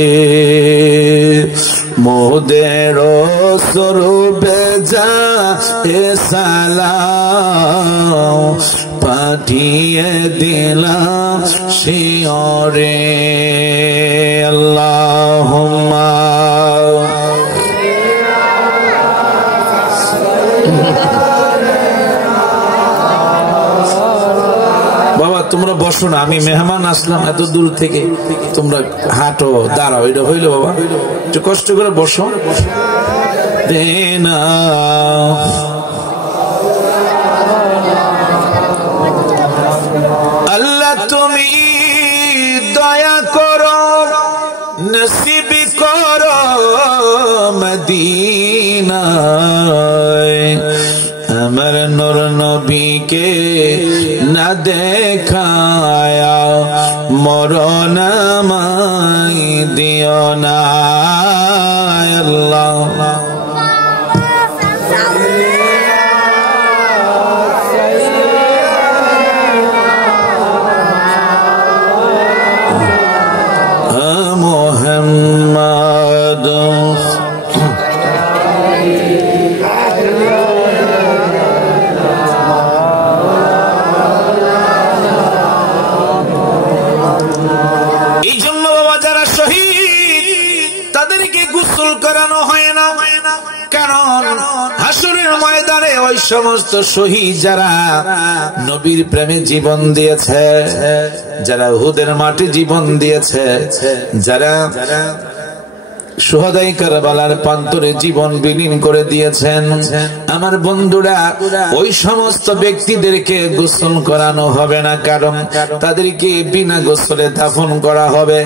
মোদের শুরু বেজা এ সালাম পাঠিয়ে দিলাম শিয়রে আল্লাহুম্মা বাবা তোমরা বসো না, আমি মেহমান আসলাম এত দূর থেকে, তোমরা হাঁটো দাঁড়াও, এটা হইলো বাবা, একটু কষ্ট করে বসো। দেনা আল্লাহ তুমি দয়া করো, নসিব করো মদিনায় আমার নূর নবীকে না দেখায়া মরণ আমায় দিও না আল্লাহ। মোহাম্মদ এই জন্য বাবা যারা শহীদ তাদেরকে গোসল করানো হয় না, কারণ হাসরের ময়দানে ওই সমস্ত শহীদ যারা নবীর প্রেমে জীবন দিয়েছে, যারা উহুদের মাঠে জীবন দিয়েছে, যারা শুহাদায়ে কারবালার প্রান্তরে জীবন বিলীন করে দিয়েছেন, আমার বন্ধুরা ওই সমস্ত ব্যক্তিদেরকে গোসল করানো হবে না, কারণ তাদেরকে বিনা গোসলে দাফন করা হবে।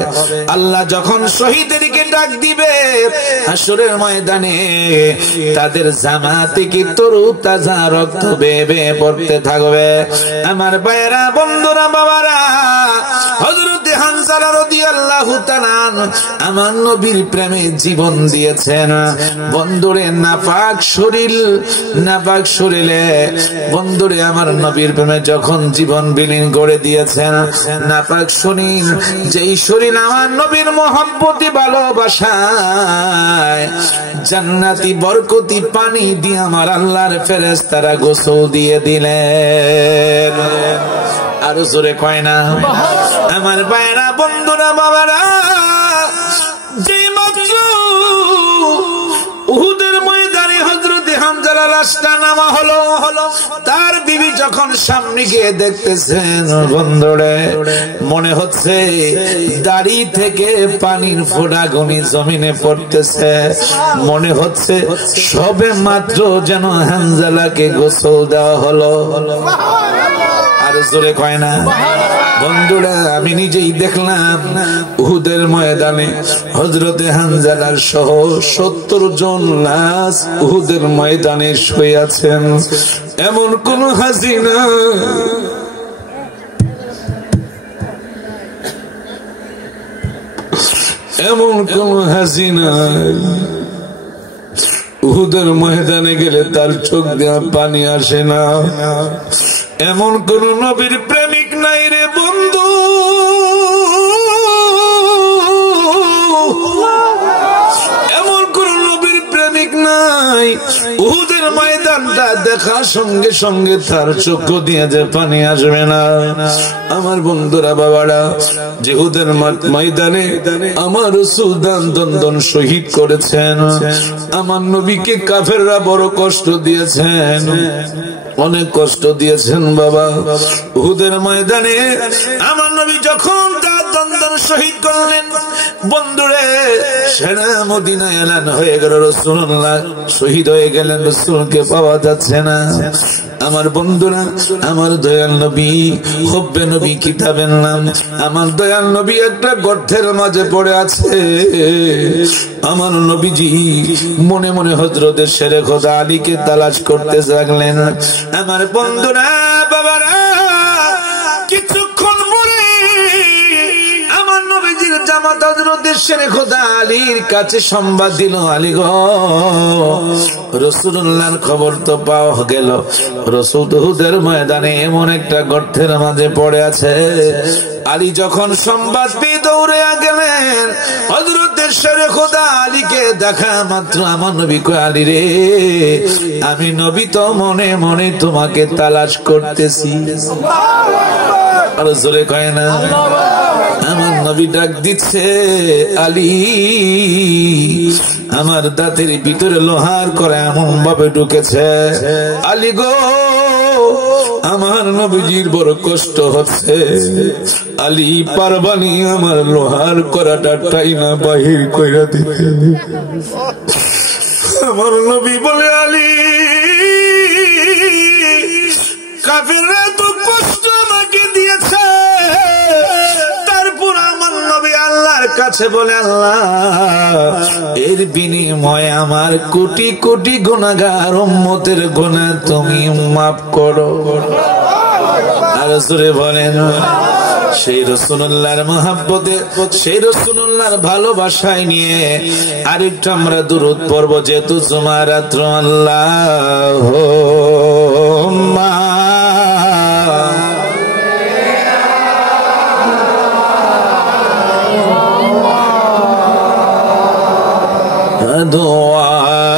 আল্লাহ যখন শহীদদেরকে ডাক দিবে হাসরের ময়দানে, তাদের জামা থেকে তরু তাজা রক্ত বেয়ে বেয়ে পড়তে থাকবে। আমার ভাইয়েরা, বন্ধুরা, বাবারা, হযরত হানজালা রাদিয়াল্লাহু তাআলা আমার নবীর প্রেমে জীবন দিয়েছেন। বন্ধুরে নাপাক শরীরে বন্ধুরে আমার নবীর প্রেমে যখন জীবন বিলীন করে দিয়েছেন, নাপাক শরীর, যেই শরীর আমার নবীর মহব্বতে ভালোবাসায় জান্নাতি বরকতি পানি দিয়ে আমার আল্লাহর ফেরেশতারা গোসল দিয়ে দিলেন। আর জোরে কয় না আমার ভাইরা, বন্ধুরা, বাবারা, যে মাত্র উহুদের ময়দানে হযরত হামজালা লাশটা নামা হলো, তার বিবি যখন সামনে গিয়ে দেখতেছেন, বন্ধুরে মনে হচ্ছে দাড়ি থেকে পানির ফোঁটাগুনি জমিনে পড়তেছে, মনে হচ্ছে সবে মাত্র যেন হামজালাকে গোসল দেওয়া হলো। আর জোরে কয় না বন্ধুরা, আমি নিজেই দেখলাম উহুদের ময়দানে হযরতে হানজালার সহ 70 জন লাশ উহুদের ময়দানে শুয়ে আছেন। এমন কোন হাসিনা, এমন কোন হাসিনা উহুদের ময়দানে গেলে তার চোখ দিয়ে পানি আসে না। এমন কোন নবীর প্রেমিক নাই রে বন্ধু, এমন কোন নবীর প্রেমিক নাই উহুদের উহুদের ময়দানটা দেখার সঙ্গে সঙ্গে তার চক্ষু দিয়ে যে পানি আসবে না। আমার বন্ধুরা বাবারা, যে উহুদের ময়দানে আমার রাসূল দন্দন শহীদ করেছেন, আমার নবীকে কাফেররা বড় কষ্ট দিয়েছেন, অনেক কষ্ট দিয়েছেন বাবা। উহুদের ময়দানে আমার নবী যখন তার দন্দন শহীদ করলেন, বন্ধুরে সারা মদিনায় এলান হয়ে গেল রাসূলুল্লাহ শহীদ হয়ে গেলেন, রাসূলকে পাওয়া যাচ্ছে না। আমার বন্ধুরা, আমার দয়াল নবী হুব্বে নবী কিতাবের নাম, আমার দয়াল নবী একটা গর্তের মাঝে পড়ে আছে। আমার নবীজি মনে মনে হযরতের শেরে খোদা আলীকে তালাশ করতে লাগলেন। আমার বন্ধুরা বাবারা, কিছুক্ষণ পরে আমার নবীজির জামাত হযরতের শেরে খোদা আলীর কাছে সংবাদ দিল, আলী গো, রাসূলুল্লাহর খবর তো পাওয়া গেল, রাসূল উহুদের ময়দানে এমন একটা গর্তের মাঝে পড়ে আছে। আলী যখন সংবাদ পেয়ে দৌড়ে গেলেন, হযরতের শেরে খোদা আলীকে দেখা মাত্র আমার নবী কয়, আলী রে, আমি নবী তো মনে মনে তোমাকে তালাশ করতেছি। আর জোরে কয় না, আমার নবী ডাক দিচ্ছে, আলী, আমার দাঁতের ভিতরে লোহার করে এমন ভাবে ঢুকেছে, আলী গো, আমার নবীজির বড় কষ্ট হচ্ছে, আলী পারবানি আমার লোহার করাটা টাইনা বাহির কইরা দিতে। আমার নবী বলে, আলী, কাফেররা তো কষ্ট আমাকে দিয়েছে, তারপর আমার নবী আল্লাহর কাছে বলে, আল্লাহ, এর বিনিময়ে আমার কোটি কোটি গুনাহগার উম্মতের গুনাহ তুমি মাফ করো। আর সুরে বলেন, সেই রাসূলুল্লাহর মহব্বতে, সেই রাসূলুল্লাহর ভালোবাসায় নিয়ে আরেকটা আমরা দুরূদ পড়ব, যেহেতু জুমা রাত্র। আল্লাহুম্মা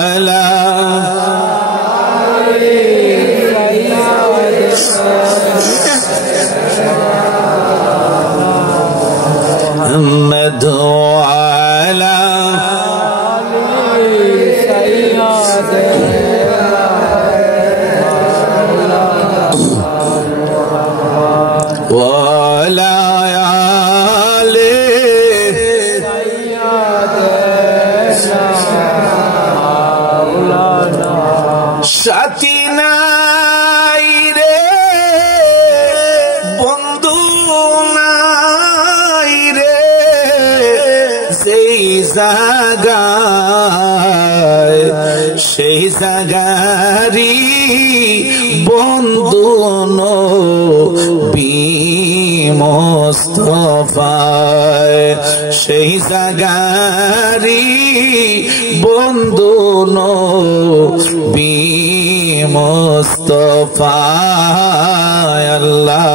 আলা محمد وعلى وعلى সাথী নাই রে, বন্ধু নাই রে, সেই জায়গায়, সেই জায়গারি বন্ধু নবী মুস্তাফায়, সেই জায়গারি বন্ধু নবী মুস্তাফায়। আল্লাহুম্মা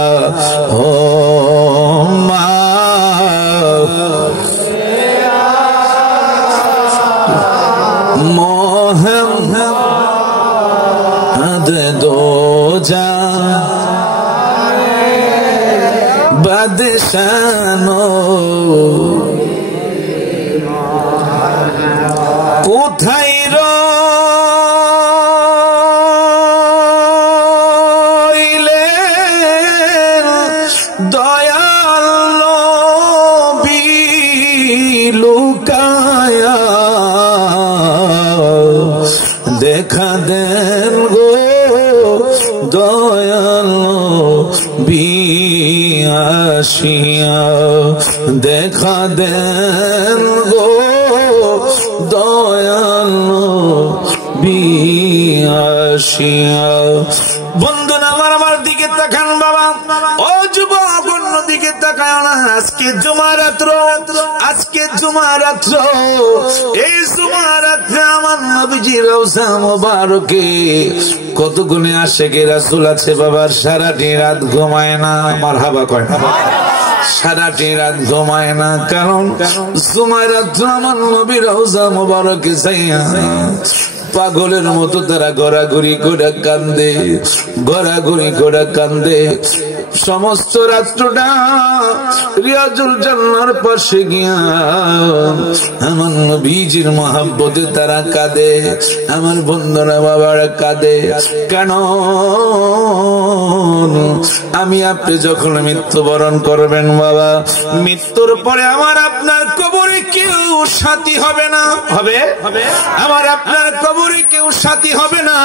মুহাম্মদ দো জান বাদশানো, কোথায় রইলেন দয়াল নবী লুকায়া, দেখা দেন গো দয়াল নবী আসিয়া, দেখা দেন গো দয়াল নবী আসিয়া। বন্ধুরা আমার দিকে তাকান বাবা, ও যুবক, অন্য দিকে তাকায় না। আজকে জুমা রাত্র, আজকে জুমা রাত্র, এই জুমা রাত্রে আমার নবীজির রওজা মোবারকে কতগুলো আশিকে রাসূল আছে বাবার, সারাটি রাত ঘুমায় না। মারহাবা কয় না, সারাটি রাত ঘুমায় না, কারণ জুমা রাত্র আমার নবীর রওজা মোবারকে যাইয়া পাগলের মতো তারা ঘোরাঘুরি করে কান্দে, ঘোরাঘুরি করে কান্দে। সমস্ত রাত্রটা রিয়াজুল জান্নার পাশে গিয়া আমার নবীজির মহব্বতে তারা কাঁদে। আমার বন্ধুরা বাবারা কাঁদে। কেন? আমি আপনি যখন মৃত্যুবরণ করবেন বাবা, মৃত্যুর পরে আমার আপনার কবরে কেউ সাথী হবে না। হবে? আমার আপনার কবরে কেউ সাথী হবে না,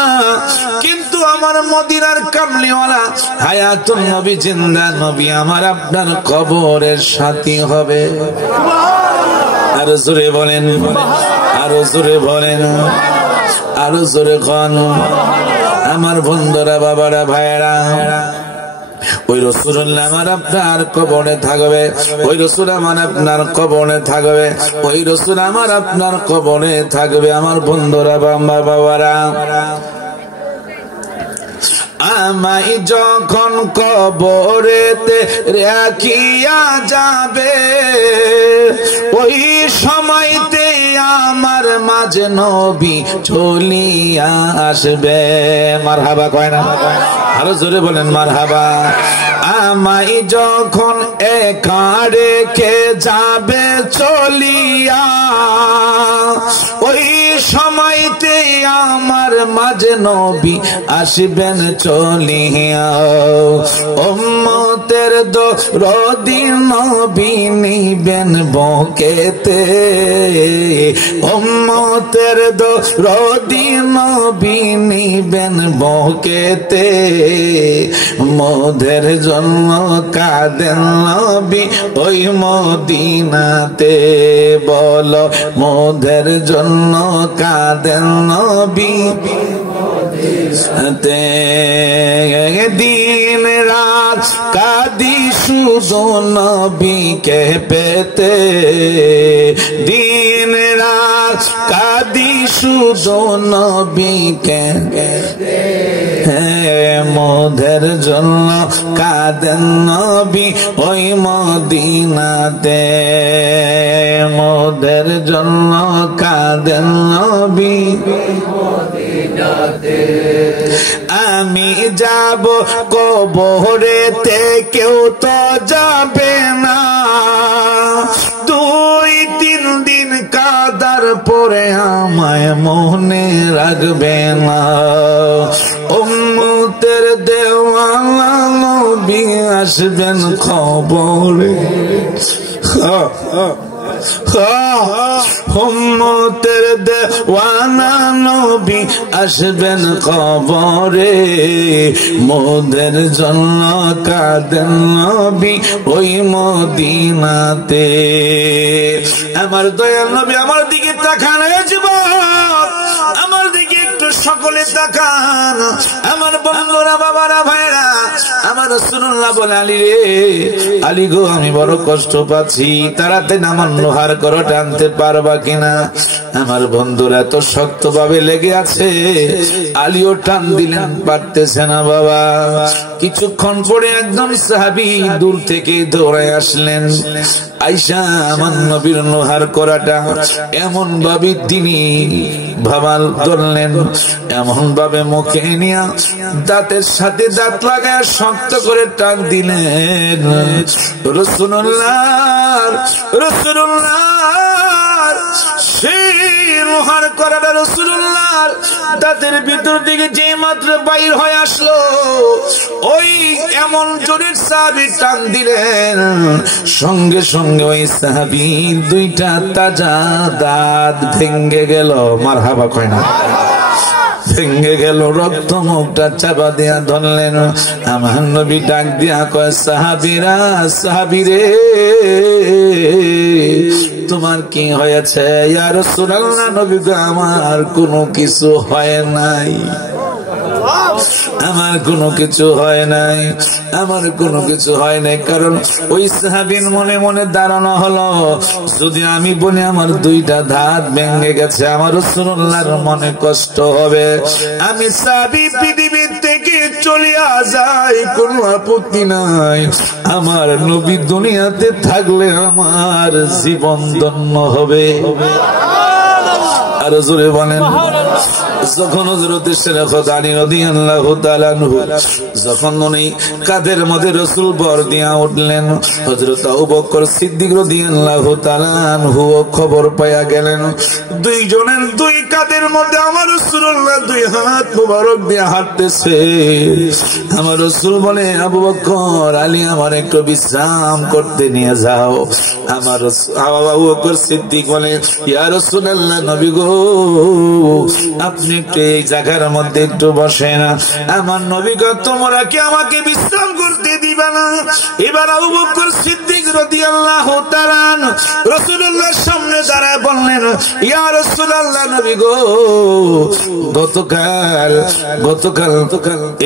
কিন্তু আমার মদিনার কামলিওয়ালা হায়াতুন নবী জিন্দা নবী আমার আপনার কবরের সাথী হবে। আরো জোরে বলেন, আরো জোরে বলেন, আরো জোরে খন। আমার বন্ধুরা বাবারা ভাইয়েরা, ওই রাসূলুল্লাহ আমার আপনার কবরে থাকবে, ওই রাসূল আমার আপনার কবরে থাকবে, ওই রাসূল আমার আপনার কবরে থাকবে। আমার বন্ধুরা বাবারা, আমায় যখন কবরেতে রাখিয়া যাবে, ওই সময়তে আমার মাঝে নবী চলিয়া আসবে। মারহাবা কয় না? আরো জোরে বলেন মারহাবা। আমায় যখন একা রেখে যাবে চলিয়া, ওই সময়তে আমার মাঝে নবী আসবেন চলিয়া। উম্মতের দরদি নবী নিবেন বুকেতে, উম্মতের দরদি নবী নিবেন বুকেতে। মোদের জন্ম কাঁদেন নবী ওই মদিনাতে, বলো মোদের জন্য কাঁদেন নবী দিন রাত কাঁদি শুধু নবীকে পেতে, দিন রাত কাঁদি শুধু নবীকে। মোদের জন্য কাঁদেন নবী ওই মদিনাতে, মোদের জন্য কাঁদেন নবী মদিনাতে। আমি যাব কবরেতে কেউ তো যাবে না, 2-3 দিন কাদার পরে আমায় মনে রাখবে না। উম্মতের দেওয়ানা নবী আসবেন খবরে, উম্মতের দেওয়ানা নবী আসবেন খবরে। মোদের জন্য কাঁদেন নবী ওই মদিনাতে। আমার দয়াল নবী আমার দিকে তাকান, যুবক আমার দিকে একটু সকলে তাকান। আমার বন্ধুরা বাবারা ভাইরা, আমার রাসূলুল্লাহ বলে, আলী রে, আলী গো, আমি বড় কষ্ট পাচ্ছি, তাড়াতাড়ি আমার লোহার করো টানতে পারবা কিনা? আমার বন্ধুরা তো শক্ত ভাবে লেগে আছে, আলীও টান দিলেন, পারতেছে না বাবা। কিছুক্ষণ পরে একজন সাহাবী দূর থেকে দৌড়ায় আসলেন, আয়েশা আমার নবীর লোহার করাটা এমন ভাবে তিনি ভাবাল ধরলেন, এমন ভাবে মুখে নিয়ে দাঁতের সাথে দাঁত লাগায় শক্ত করে টান দিলেন। রাসূলুল্লাহ সেই লোহার করাটা রাসূলুল্লাহর দাঁতের ভিতর দিকে যে মাত্র বাইর হয়ে আসলো, ওই এমন জোরে সাহাবী টান দিলেন, সঙ্গে সঙ্গে ওই সাহাবীর 2টা তাজা দাঁত ভেঙে গেল। মারহাবা কয় না? ভেঙে গেল। রক্ত মুখটা চাপা দিয়া ধরলেন। আমার নবী ডাক দিয়া কয়, সাহাবীরা, সাহাবীরে, তোমার কি হয়েছে? ইয়া রাসূলুল্লাহ, নবী গো, আমার কোনো কিছু হয় নাই, আমার কোনো কিছু হয় নাই, আমার কোনো কিছু হয় নাই। কারণ ওই সাহাবীর মনে মনে ধারণা হলো, যদি আমি বলি আমার 2টা দাঁত ভেঙে গেছে, আমার রাসূলুল্লাহর মনে কষ্ট হবে, আমি সাহাবী পৃথিবীর থেকে চলিয়া যাই, কোনো আপত্তি নাই। আমার নবী দুনিয়াতে থাকলে আমার জীবন ধন্য হবে। আরো জোরে বলেন। যখন হযরত শেখ আলী রাদিয়াল্লাহু তাআলা আনহু যখন উনি কাদের মধ্যে রাসূল বর দিয়া উঠলেন, হযরত আবু বকর সিদ্দিক রাদিয়াল্লাহু তাআলা আনহু খবর পায়া গেলেন দুইজনের দুই কাদের মধ্যে আমার রাসূলুল্লাহ দুই হাত মুবারক দিয়ে হাঁটতেছে। আমার রাসূল বলে, আবু বকর, আলী, আমার একটু বিশ্রাম করতে নিয়ে যাও। আমার আবু বকর সিদ্দিক বলে, ইয়া রাসূলুল্লাহ, নবী গো, আপনি একটু এই জায়গার মধ্যে একটু বসেন। আমার নবী গো, তোমরা কি আমাকে বিশ্রাম করতে দিবা না? এবার আবু বকর সিদ্দিক রাদিয়াল্লাহু তাআলা রাসূলুল্লাহর সামনে দাঁড়ায় বললেন, ইয়া রাসূলুল্লাহ, নবী গো, গতকাল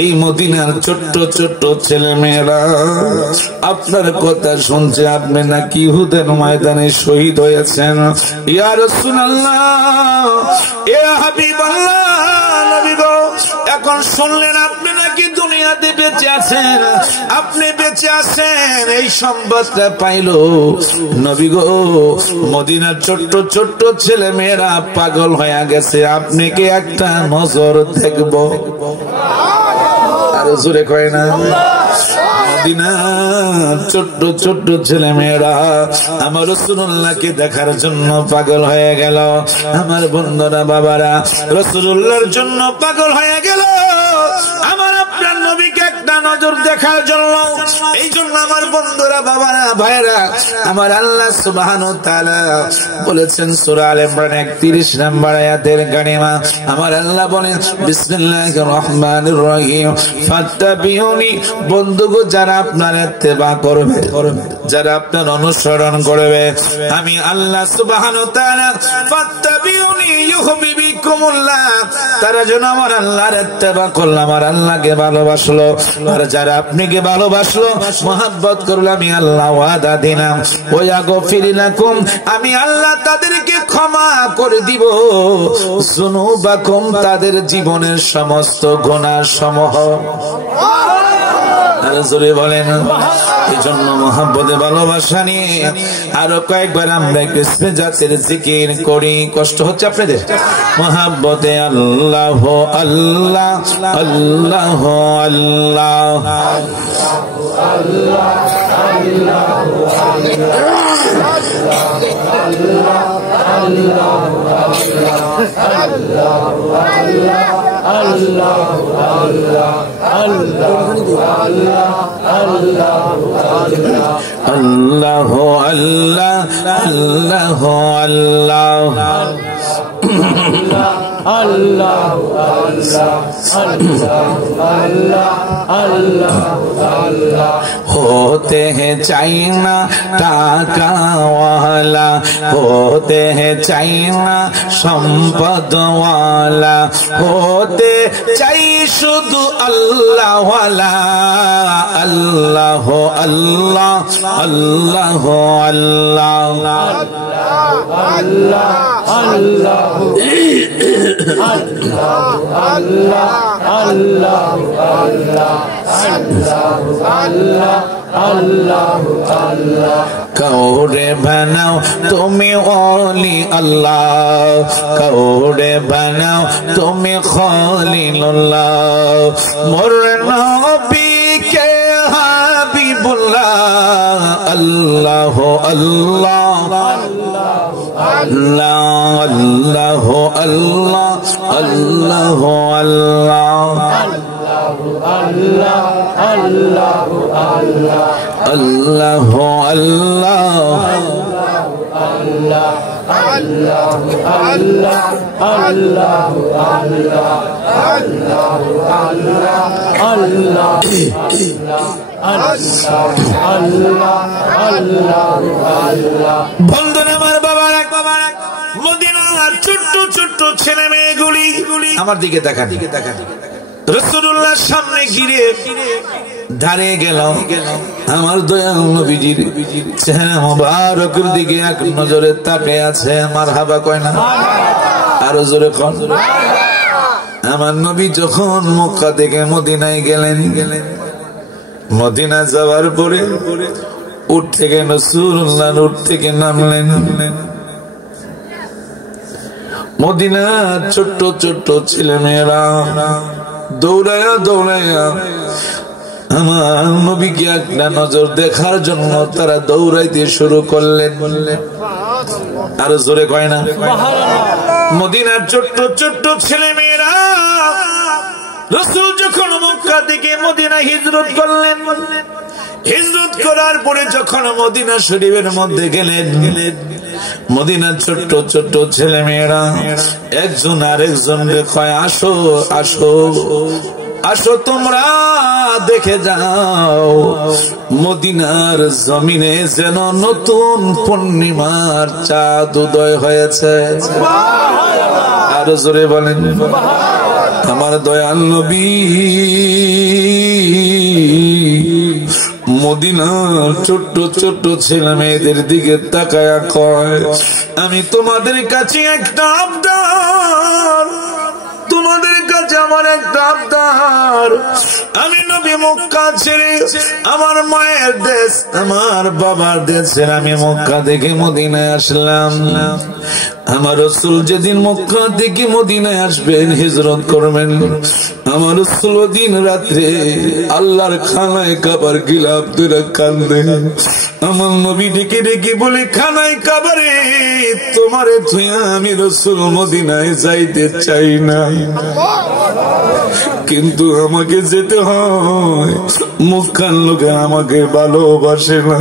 এই মদিনার ছোট্ট ছোট্ট ছেলে মেয়েরা আপনার কথা শুনছে আপনি নাকি উহুদের ময়দানে শহীদ হয়েছেন। ইয়া রাসূলুল্লাহ, এ হাবিবাল্লাহ, নবী গো, এখন শুনলেন আপনি নাকি দুনিয়াতে বেঁচে আছেন, আপনি বেঁচে আছেন, এই সংবাদটা পাইলো নবী গো, মদিনার ছোট্ট ছোট্ট ছেলে মেয়েরা পাগল হয়ে গেছে, আপনি কি একটা নজর দেখব? আরো জোরে কয় না? মদিনার ছোট্ট ছোট্ট ছেলে মেয়েরা আমার রাসূলুল্লাহকে দেখার জন্য পাগল হয়ে গেল। আমার বন্ধুরা, বাবারা, রাসূলুল্লাহর জন্য পাগল হয়ে গেল, আমার আপনার নবীকে একটা নজর দেখার জন্য। এই জন্য আমার বন্ধুরা, বাবারা, ভাইরা, আমার আল্লাহ সুবহানাহু ওয়া তাআলা বলেছেন সূরা আলে ইমরান 31 নম্বর আয়াতের গানিমা, আমার আল্লাহ বলেন, বিসমিল্লাহির রহমানির রহিম, ফাত্তাবিউনি। বন্ধুগো, যারা আপনার ইত্তেবা করবে, যারা আপনার অনুসরণ করবে, আমি আল্লাহ সুবহানাহু ওয়া তাআলা ফাত্তাবিউনি ইউহিব্বুকুমুল্লাহ, তারা যেন আমার আল্লাহর ইত্তেবা করলো, আমার আল্লাহকে ভালোবাসলো। আর যারা আপনাকে ভালোবাসলো, মহব্বত করলো, আমি আল্লাহ ওয়াদা দিলাম, ওয়া ইয়াগফির লাকুম, আমি আল্লাহ তাদেরকে ক্ষমা করে দিব, যুনুবাকুম, তাদের জীবনের সমস্ত গুনাহ সমূহ। আর জোরে বলেন। এই জন্য মহব্বতে ভালোবাসা নিয়ে আরো কয়েকবার আমরা কিসমে জাতের জিকির করি। কষ্ট হচ্ছে আপনাদের? মহব্বতে আল্লাহ আল্লাহ আল্লাহ আল্লাহ আল্লাহ আল্লাহ আল্লাহ होते हैं चाइना टाका वाला, होते हैं चाइना संपद वाला, होते चाहिए शुद्ध अल्लाह वाला, अल्लाह अल्लाह अल्लाह कौड़े बनाओ तुम्हें ओली अल्लाह, कौड़े बनाओ तुम्हें खलीलुल्लाह, मोर नबी के हबीबुल्लाह, अल्लाह अल्लाह अल्लाह अल्लाह अल्लाह अल्लाह अल्लाह বন্ধুরা আমার, বাবার মদিনার ছোট্ট ছোট্ট ছেলে মেয়েগুলি আমার দিকে দেখা রাসূলুল্লাহর সামনে ঘিরে দাঁড়িয়ে গেল। আমার দয়াল নবীজির চেহারা মোবারকের দিকে এক নজরে তাকিয়ে আছে। মারহাবা কয় না? আরো জোরে কোন। আমার নবী যখন মক্কা থেকে মদিনায় গেলেন, মদিনা যাওয়ার পরে উঠ থেকে রাসূলুল্লাহ উঠ থেকে নামলেন। মদিনার ছোট্ট ছোট্ট ছেলে মেয়েরা দৌড়ায়া দৌড়ায়া আমার নবীকে একটা নজর দেখার জন্য তারা দৌড়াইতে শুরু করলেন। আরো জোরে কয় না? মদিনার ছোট্ট ছোট্ট ছেলে মেয়েরা রাসূল যখন মক্কা থেকে মদিনা হিজরত করলেন, হিজরত করার পরে যখন মদিনা শরীফের মধ্যে গেলেন, মদিনার ছোট্ট ছোট্ট ছেলে মেয়েরা একজন আরেকজনকে কয়, আসো আসো আসো তোমরা দেখে যাও মদিনার জমিনে যেন নতুন পূর্ণিমার চাঁদ উদয় হয়েছে। আরো জোরে বলেন। আমার দয়াল নবী মদিনার ছোট্ট ছোট্ট ছেলে মেয়েদের দিকে তাকায়া কয়, আমি তোমাদের কাছে একটা আবদার, তোমাদের কাছে আমার একটা আবদার। আমি নবী মক্কা ছেড়ে আমার মায়ের দেশ, আমার বাবার দেশে আমি মক্কা থেকে মদিনায় আসলাম। আমার রাসূল যেদিন মক্কা থেকে মদিনায় আসবেন, হিজরত করবেন, আমার রাসূল দিন রাত্রে আল্লাহর খানায় কাবার গিলাফ ধরে কান্দে। আমার নবী ডেকে ডেকে বলে, খানায় কাবারে তোমারে থুইয়া আমি রাসূল মদিনায় যাইতে চাই না, কিন্তু আমাকে যেতে হয়, মক্কার লোকে আমাকে ভালোবাসে না।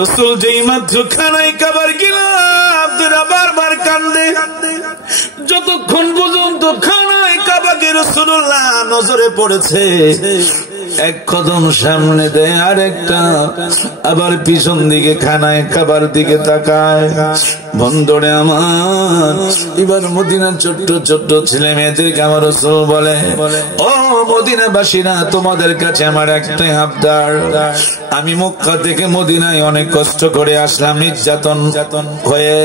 রাসূল যেই মাত্র খানায় কাবার গিলাফ ধরে বারবার কান্দে, যতক্ষণ পর্যন্ত খানায় কাবাকে রাসূলুল্লাহ নজরে পড়েছে, এক কদম সামনে দেয় আর একটা, আবার পিছন দিকে খানায় কাবার দিকে তাকায়। বন্ধুরে আমার, এবার মদিনার ছোট্ট ছোট্ট ছেলে মেয়েদেরকে আমার রাসূল বলে, ও মদিনাবাসীরা, তোমাদের কাছে আমার একটাই আবদার। আমি মক্কা থেকে মদিনায় অনেক কষ্ট করে আসলাম নির্যাতন হয়ে,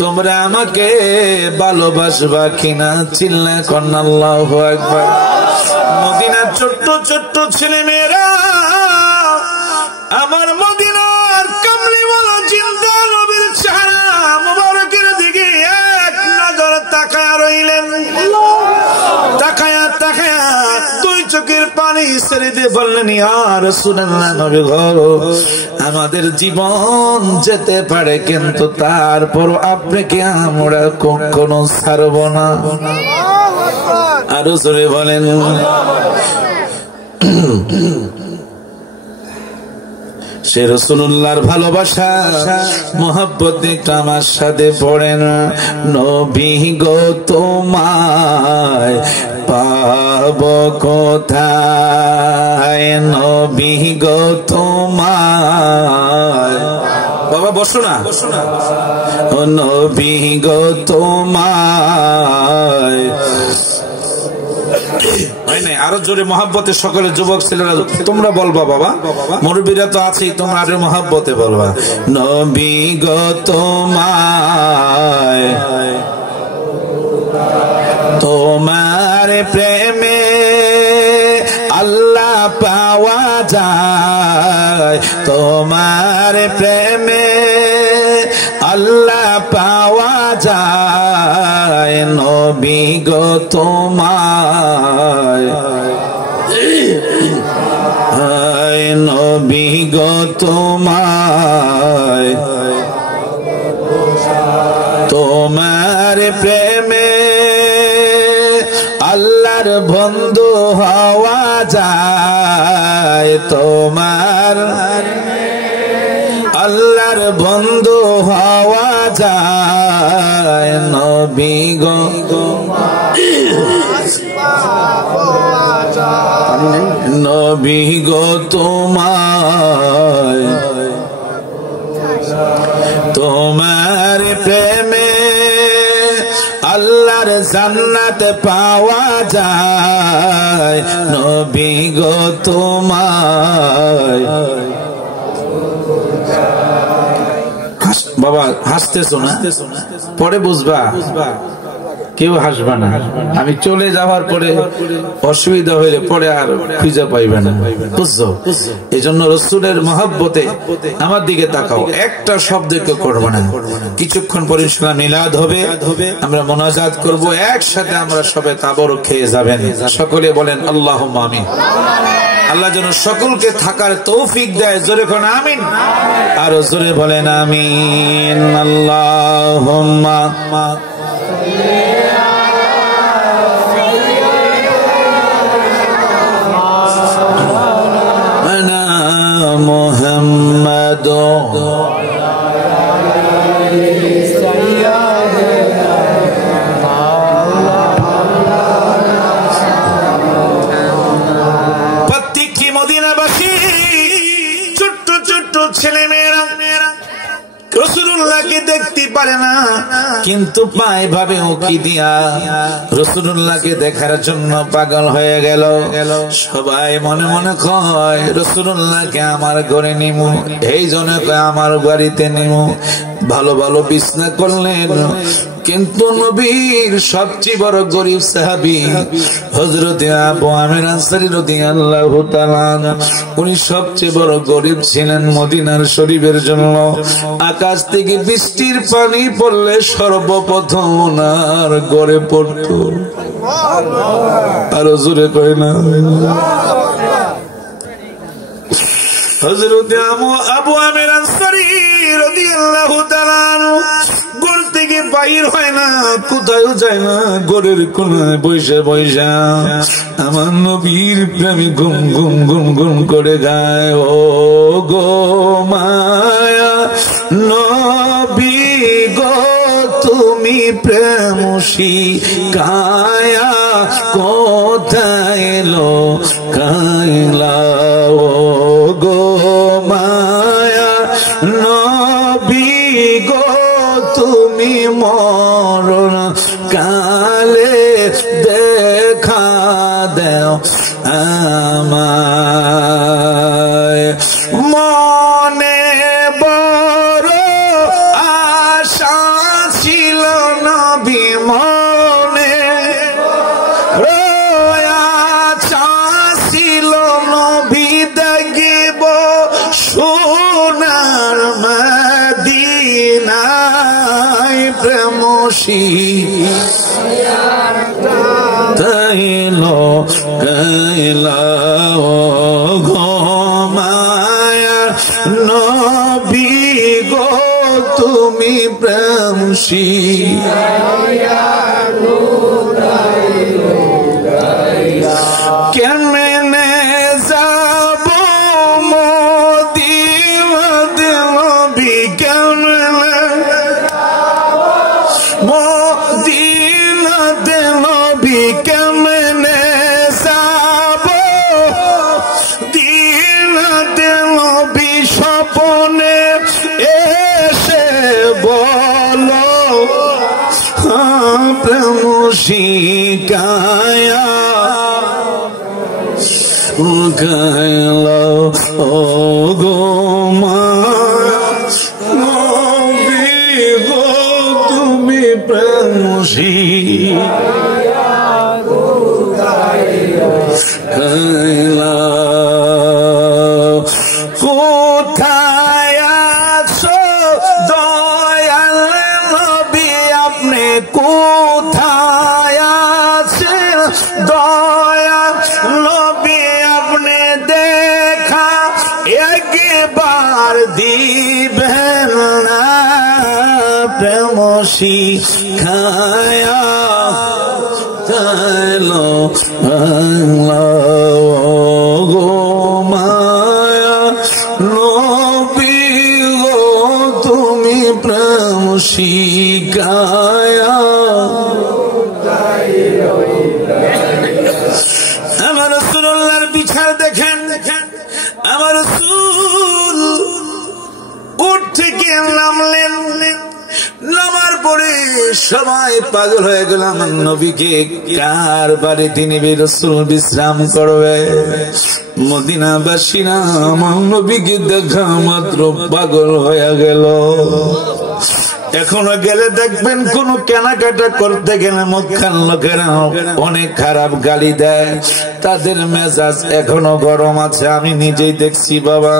তোমরা আমাকে ভালোবাসবা কিনা? চিল্লা কন্না আল্লাহু আকবার। মদিনার ছোট্ট ছোট্ট ছেলে মেয়েরা আমার মদিনার কামলিওয়ালা জিন্দা নবীর চেহারা মুবারকের দিকে এক নজর তাকায়া রইলেন। তাকায়া তাকায়া দুই চোখের পানি ছেড়ে দিয়ে বললেন, ইয়া রাসূলুল্লাহ, নবী গো, আমাদের জীবন যেতে পারে, কিন্তু তারপর আপনাকে আমরা কখনো ছাড়ব না। আরো জোরে বলেন। সে রাসূলুল্লাহর ভালোবাসা মহব্বত একটু আমার সাথে পড়েন। নবী গো তোমায় পাব কোথায়, নবী গো তোমায়, বাবা বসো না, ও নবী গো তোমায়, আরো জোরে মহাব্বতে সকলের যুবক ছেলেরা তোমরা বলবা, বাবা মুরব্বীরা তো আছেই, তোমরা আরো মহাব্বতে বলবা, নবী গো তোমায়, তোমার প্রেমে আল্লাহ পাওয়া যায়, তোমার প্রেমে আল্লাহ পাওয়া যায়, নবী গো তোমায়, নবী গো তোমায়, তোমার প্রেমে আল্লাহর বন্ধু হওয়া যায়, তোমার আল্লাহর বন্ধু হওয়া যায়, নবী গো নবী গো তোমায়, তোমার প্রেমে আল্লাহর জান্নাত পাওয়া যায়, নবী গো তোমায়। বাবা হাসতেছো না, পরে বুঝবা কেউ হাসবে না। আমি চলে যাওয়ার পরে অসুবিধা হইলে পরে আর খুঁজে পাইবে না, বুঝছো? এই জন্য রসুলের মহব্বতে আমার দিকে তাকাও, একটা শব্দ কেউ করবো না। কিছুক্ষণ পরে ইনশাআল্লাহ মিলাদ হবে, আমরা মোনাজাত করব, একসাথে আমরা সবে তাবরক খেয়ে যাবেন। সকলে বলেন আল্লাহুম্মা আমিন। আল্লাহ যেন সকলকে থাকার তৌফিক দেয়, জোরে কোন আমিন, আর জোরে বলেন আমিন। আল্লাহুম্মা আনা মুহাম্মাদ রসুলুল্লাহকে দেখতে পারে না, কিন্তু পায় ভাবে উকি দিয়া রসুলুল্লাহকে দেখার জন্য পাগল হয়ে গেল। সবাই মনে মনে কয় রসুলুল্লাহকে আমার ঘরে নিমু, এই জন্য আমার বাড়িতে নিমু। ভালো ভালো বিছনা করলেন, কিন্তু নবীর সবচেয়ে বড় গরিব সাহাবী হযরত আবু আমির আনসারী রাদিয়াল্লাহু তাআলা, উনি সবচেয়ে বড় গরিব ছিলেন। মদিনার শরীফের জন্য আকাশ থেকে বৃষ্টির পানি পড়লে সর্বপ্রথম ওনার ঘরে পড়তো। আর জোরে কয় না। হযরত আবু আমির আনসারী রাদিয়াল্লাহু তাআলা ঘর থেকে বাইর হয় না, কোথাও যায় না, ঘরের কোনায় বসে বসে আমার নবীর প্রেমে গুম গুম গুম গুম করে গায়, ও গো মায়া নবী গো তুমি প্রেম শিখায়া কোথায় লোকাইলা, ও গো মায়া নবী গো তুমি মরণ কালে দেখা দেও আমায়। মনে বড় আশা ছিল নবী, মনে আশা ছিল নবী দেখিব সোনার মদিনায়, প্রেম শিখাইলো গাইলা, ও গো মায়া নবী গো তুমি প্রেম শিখাইলো কেমনে যাব মদিনাতে নবী, কেমনে মদিনাতে নবী, কেমনে যাব দিনাতে নবী, স্বপনে এসে বলো প্রেম শিখায়া গাইলা, ও গো নবী গো তুমি প্রেম শিখায়া। কোথায় আছো দয়াল নবী আপনি, কোথায় আছেন দয়াল নবী আপনি, দেখা একবার দিবেন না, প্রেম শিখায়া তাইলো গো মায়া নবী গো তুমি প্রেম শিখায়া। আমার রাসূলুল্লাহর বিচার দেখেন, আমার রাসূল উঠ থেকে নামলেন, নামার পরে সবাই পাগল হয়ে গেল আমার নবীকে কার বাড়িতে নিবে রাসূল বিশ্রাম করবে। মদিনাবাসীরা আমার নবীকে দেখা মাত্র পাগল হয়ে গেল। এখনো গেলে দেখবেন কোন কেনাকাটা করতে গেলে মুখখান লোকেরা অনেক খারাপ গালি দেয়, তাদের মেজাজ এখনো গরম আছে। আমি নিজেই দেখছি বাবা,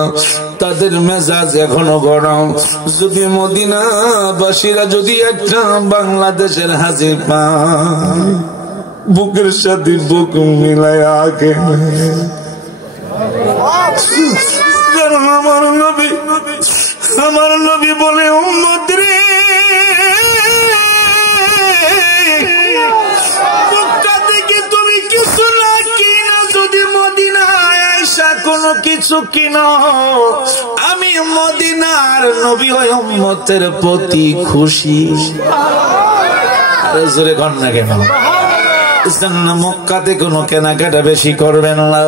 তাদের মেজাজ এখনো গরম। যদি মদিনাবাসীরা যদি একটা বাংলাদেশের হাজি পায়, বুকের সাথে বুক মিলায় আগে, কারণ আমার নবী বলে উম্মত রে, মক্কা থেকে তুমি কিছু না কিনা, যদি মদিনায় আইসা কোনো কিছু কিনো, আমি মদিনার নবী ওই উম্মতের প্রতি খুশি। আরে জোরে কর না কেন? মক্কাতে কোনো কেনাকাটা বেশি করবেন না,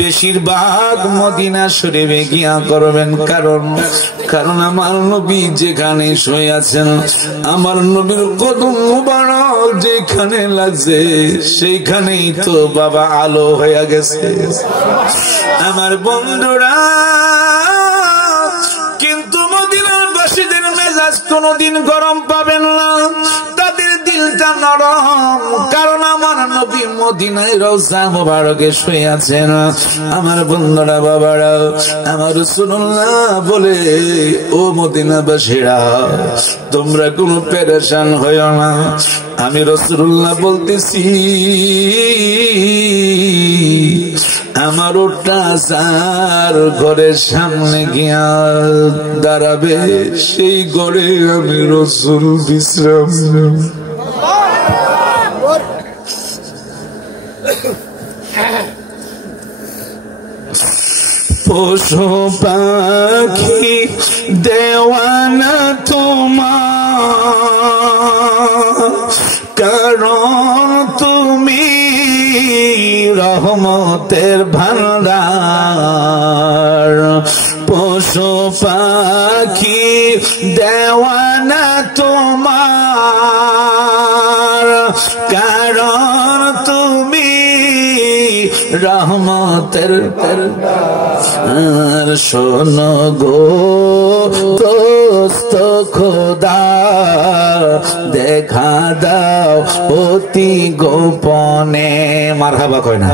বেশিরভাগ মদিনা শরীফে গিয়া করবেন। কারণ আমার নবী যেখানে শুয়ে আছেন, আমার নবীর কদম মুবারক যেখানে লাগছে, সেইখানেই তো বাবা আলো হয়ে গেছে আমার বন্ধুরা। কিন্তু মদিনার বাসীদের মেজাজ কোনদিন গরম পাবেন না, তাদের দিলটা নরম। কারণ আমার নবী মদিনায় রওজা মুবারকে শুয়ে আছেন। আমার বন্ধুরা বাবারা, আমার রাসূলুল্লাহ বলে, ও মদিনাবাসীরা, তোমরা কোনো পেরেশান হইও না। আমি রাসূলুল্লাহ বলতেছি, আমার ওটা যার ঘরের সামনে গিয়া দাঁড়াবে, সেই ঘরে আমি রাসূল বিশ্রাম। পশু পাখি দেওয়ানা তোমার, কারণ তুমি রহমতের ভান্ডার। পশু পাখি দেওয়ানা তোমার, কারণ তুমি রহমতের। শোনো গো দোস্ত খোদা, দেখা দাও অতি গোপনে। মারহাবা কয় না?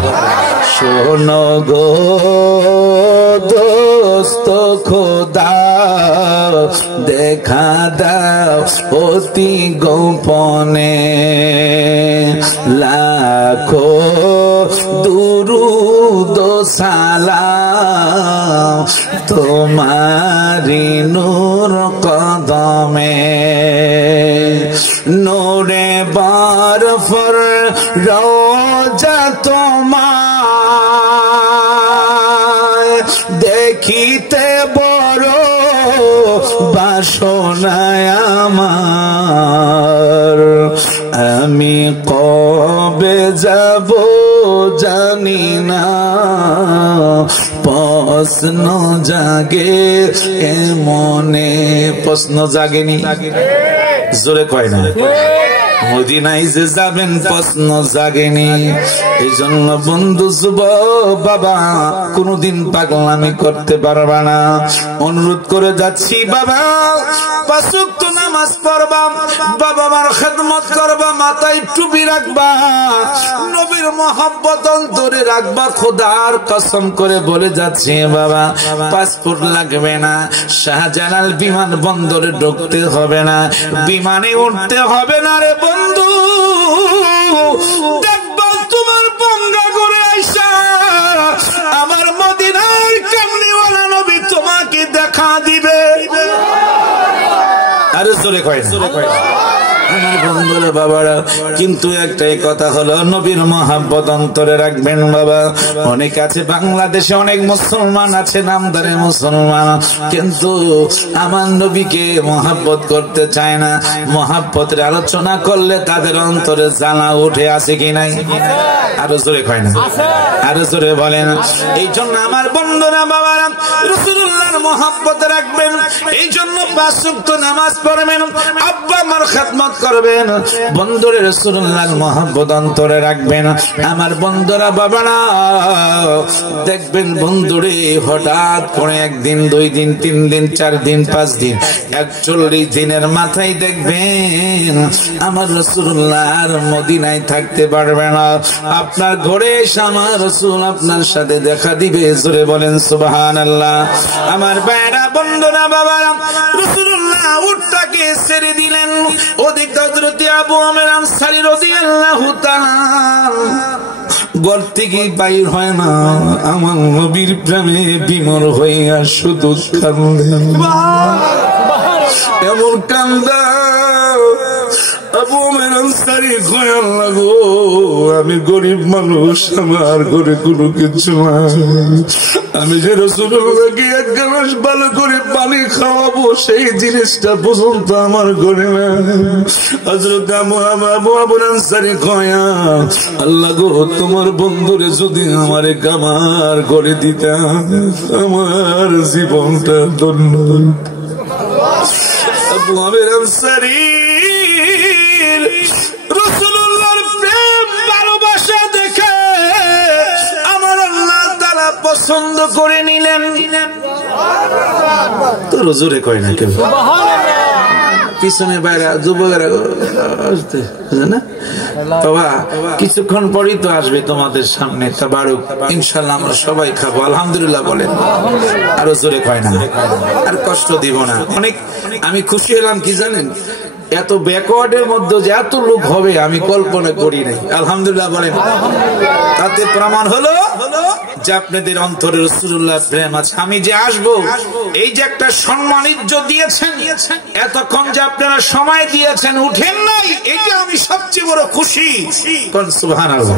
শোনো গো দোস্ত খোদা, দেখা দাও অতি গোপনে। লাখো দুরুদ সালাম তোমারি নূর কদমে। নূরে বরফর রওজা তোমায়, দেখিতে বড় বাসনায় আমার। আমি কবে যাব জানি না, প্রশ্ন জাগে মনে। প্রশ্ন জাগেনি? জোরে কয় না? মদিনায় যে যাবেন প্রশ্ন জাগেনি। এই জন্য বন্ধু যুব বাবা, কোনদিন পাগলামি করতে পারবা না। অনুরোধ করে যাচ্ছি বাবা, 5 ওয়াক্ত নামাজ পড়বা, বাবা মার খেদমত করবা, মাথায় টুপি রাখবা, নবীর মহব্বত অন্তরে রাখবা। খোদার কসম করে বলে যাচ্ছি বাবা, পাসপোর্ট লাগবে না, শাহজালাল বিমান বন্দরে ঢুকতে হবে না, বিমানে উঠতে হবে না রে বন্ধু। দেখবা তোমার বঙ্গা করে আইসা আমার মদিনার কামলিওয়ালা নবী তোমাকে দেখা দিবে। আরে জোরে কয় না? আমার বন্ধুরা বাবারা, কিন্তু একটাই কথা হলো, নবীর মহব্বত অন্তরে রাখবেন বাবা। অনেক আছে বাংলাদেশে, অনেক মুসলমান আছে, নামদারে মুসলমান, কিন্তু আমার নবীকে মহব্বত করতে চায় না। মহব্বতের আলোচনা করলে তাদের অন্তরে জ্বালা উঠে, আছে কি নাই? আরো জোরে কয় না? আরো জোরে বলেন। এই জন্য আমার বন্ধুরা বাবারা, রাসূলুল্লাহর মহব্বত রাখবেন। এই জন্য 5 ওয়াক্ত নামাজ পড়বেন, আব্বা মার খেদমত করবেন, বন্ধুরে রাসূলুল্লাহর মহব্বত অন্তরে রাখবেন। আমার বন্ধুরা বাবারা দেখবেন বন্ধুরে হঠাৎ করে একদিন, 2 দিন, 3 দিন, 4 দিন, 5 দিন, 41 দিনের মাথায় দেখবেন আমার রাসূলুল্লাহ আর মদিনায় থাকতে পারবে না। আপনার ঘরে এসে আমার রাসূল আপনার সাথে দেখা দিবে। জোরে বলেন সুবহানাল্লাহ। আমার ভাইরা বন্ধুরা বাবারা রাসূলুল্লাহ উটটাকে ছেড়ে দিলেন। ওদিক হযরত আবু আমের আনসারী রাদিয়াল্লাহু তাআলা ঘর থেকে বাইর হয় না, আমার নবীর প্রেমে বিমর হইয়া শুধু কান্দেন। এমন কান্দা আবু আমের আনসারী কয়, আল্লাহ গো, আমি গরিব মানুষ, আমার ঘরে কোনো কিছু নাই, আমি যে রাসূলুল্লাহকে এক গ্লাস ভালো করে পানি খাওয়াবো সেই জিনিসটা পর্যন্ত আমার ঘরে না। হযরত আবু আমের আনসারী কয়, আল্লাহ গো, তোমার বন্ধুরে যদি আমারে আমার ঘরে দিতাম, আমার জীবনটা ধন্য। আবু আমের আনসারী রাসূলুল্লাহর প্রেম ভালোবাসা দেখে আমার আল্লাহ তাআলা পছন্দ করে নিলেন। তো হুজুরে কয় না কেউ, পিছনে বাইরে যুবকেরা আসতে না বাবা, কিছুক্ষণ পরই তো আসবে তোমাদের সামনে তাবারুক, ইনশাআল্লাহ আমরা সবাই খাবো, আলহামদুলিল্লাহ বলেন। আর জোরে কয় না, আর কষ্ট দিব না। অনেক আমি খুশি হলাম কি জানেন, এত ব্যাকওয়ার্ডের মধ্যে যে এত লোক হবে আমি কল্পনা করি নাই। আলহামদুলিল্লাহ বলেন। তাতে প্রমাণ হলো যে আপনাদের অন্তরে রাসূলুল্লাহ প্রেম আছে। আমি যে আসবো, এই যে একটা সম্মান ইজ্জত দিয়েছেন, এতক্ষণ যে আপনারা সময় দিয়েছেন, উঠেন নাই, এটা আমি সবচেয়ে বড় খুশি। কোন সুবহানাল্লাহ।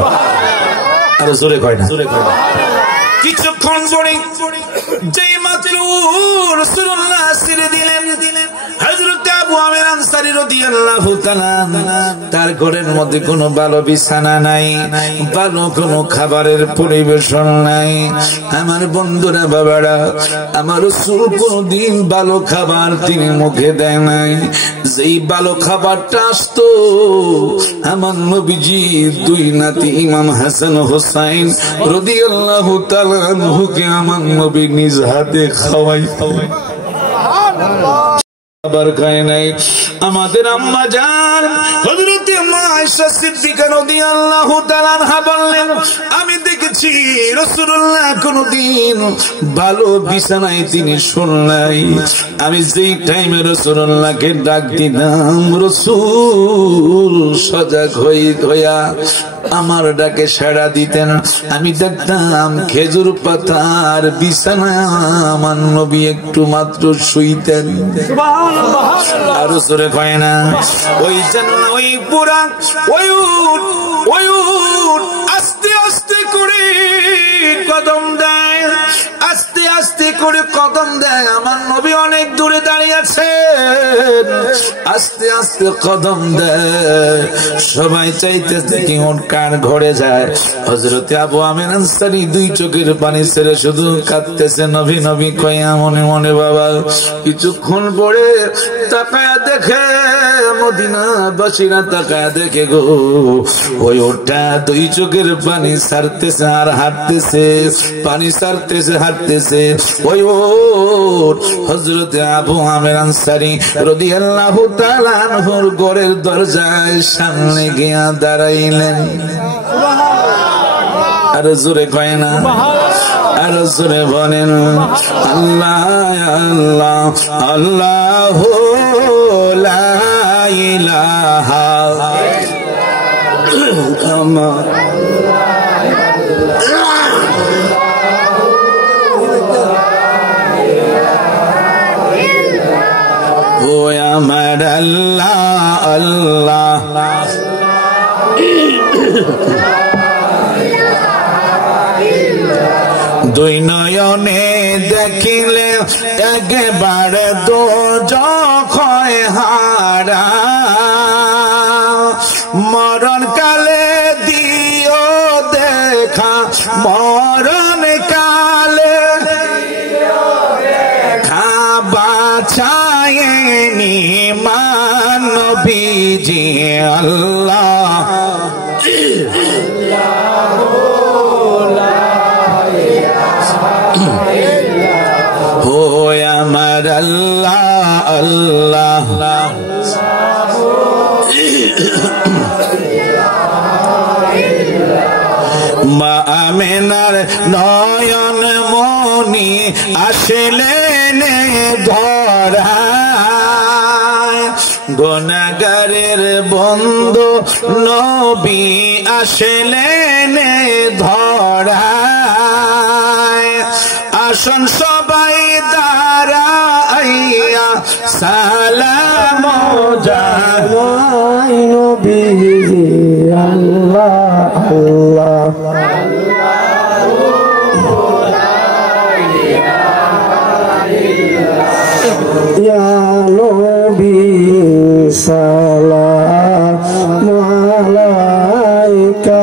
আর জোরে কয় না। কিছুক্ষণ পরে যেই মাত্র রাসূলুল্লাহ ছেড়ে দিলেন, হযরত আবু আমের আনসারী রাদিয়াল্লাহু তাআলা তার ঘরের মধ্যে কোনো ভালো বিছানা নাই, ভালো কোনো খাবারের পরিবেশন নাই। আমার বন্ধুরা বাবারা, আমার রাসূল কোনদিন ভালো খাবার তিনি মুখে দেয় নাই। যেই ভালো খাবারটা আসতো আমার নবীজি 2 নাতি ইমাম হাসান হোসাইন রাদিয়াল্লাহু তাআলা আনহুকে আমার নবী নিজ হাতে খাওয়াই। খাবার খায় নাই। আমাদের আম্মা জান হযরত আয়েশা সিদ্দিকা রাদিয়াল্লাহু তাআলা আনহা বললেন, আমি দেখেছি রাসূলুল্লাহ কোনদিন ভালো বিছানায় তিনি শুন নাই। আমি যেই টাইমে রাসূলুল্লাহকে ডাক দিতাম, রাসূল সজাগ হইয়া আমার ডাকে সাড়া দিতেন। আমি দেখতাম খেজুর পাতার বিছানা আমার নবী একটু মাত্র শুইতেন। আরো জোরে কয় না। ওই জন্য ওই পুরা ওই উট আস্তে আস্তে করে কদম দেয়, আস্তে আস্তে করে কদম দেয়। আমার নবী অনেক দূরে দাঁড়িয়ে আছেন, আস্তে আস্তে কদম দেয়। সবাই চাইতেছে কি ওর কার ঘরে যায়। হযরত আবু আমের আনসারী 2 চোখের পানি ছেড়ে শুধু কাঁদতেছে, নবী নবী কয়া মনে মনে। বাবা কিছুক্ষণ পরে তাকায়া দেখে, মদিনা বাসীরা তাকায়া দেখে গো, ওই ওটা 2 চোখের পানি ছাড়তেছে আর হাঁটতেছে, পানি ছাড়তেছে হাঁটতেছে। ওই ওট হযরত আবু আমের আনসারী রাদিয়াল্লাহু তাআলা আনহুর ঘরের দরজায় সামনে গিয়া দাঁড়াইলেন। আর জোরে কয় না, আর জোরে বলেন আল্লাহ আল্লাহ আল্লাহু লা ইলাহা আমার ও আমার আল্লাহ আল্লাহ। দুই নয়নে দেখিলে একবারে দোজখ হারা, মরণ কালে দিও দেখা, মরণ কালে বাঁচায়নি মান নবীজি আল্লাহ ও আমার আল্লাহ আল্লাহ মা আমিনার নয়ন মনি আসলেন ধরায় গুনাহগারের বন্ধু নবী আসলেন ধরায় আসন সবাই দাঁড়াইয়া সালাম জানাই নবী আল্লাহ আল্লাহ ইয়া নবী সালাম আলাইকা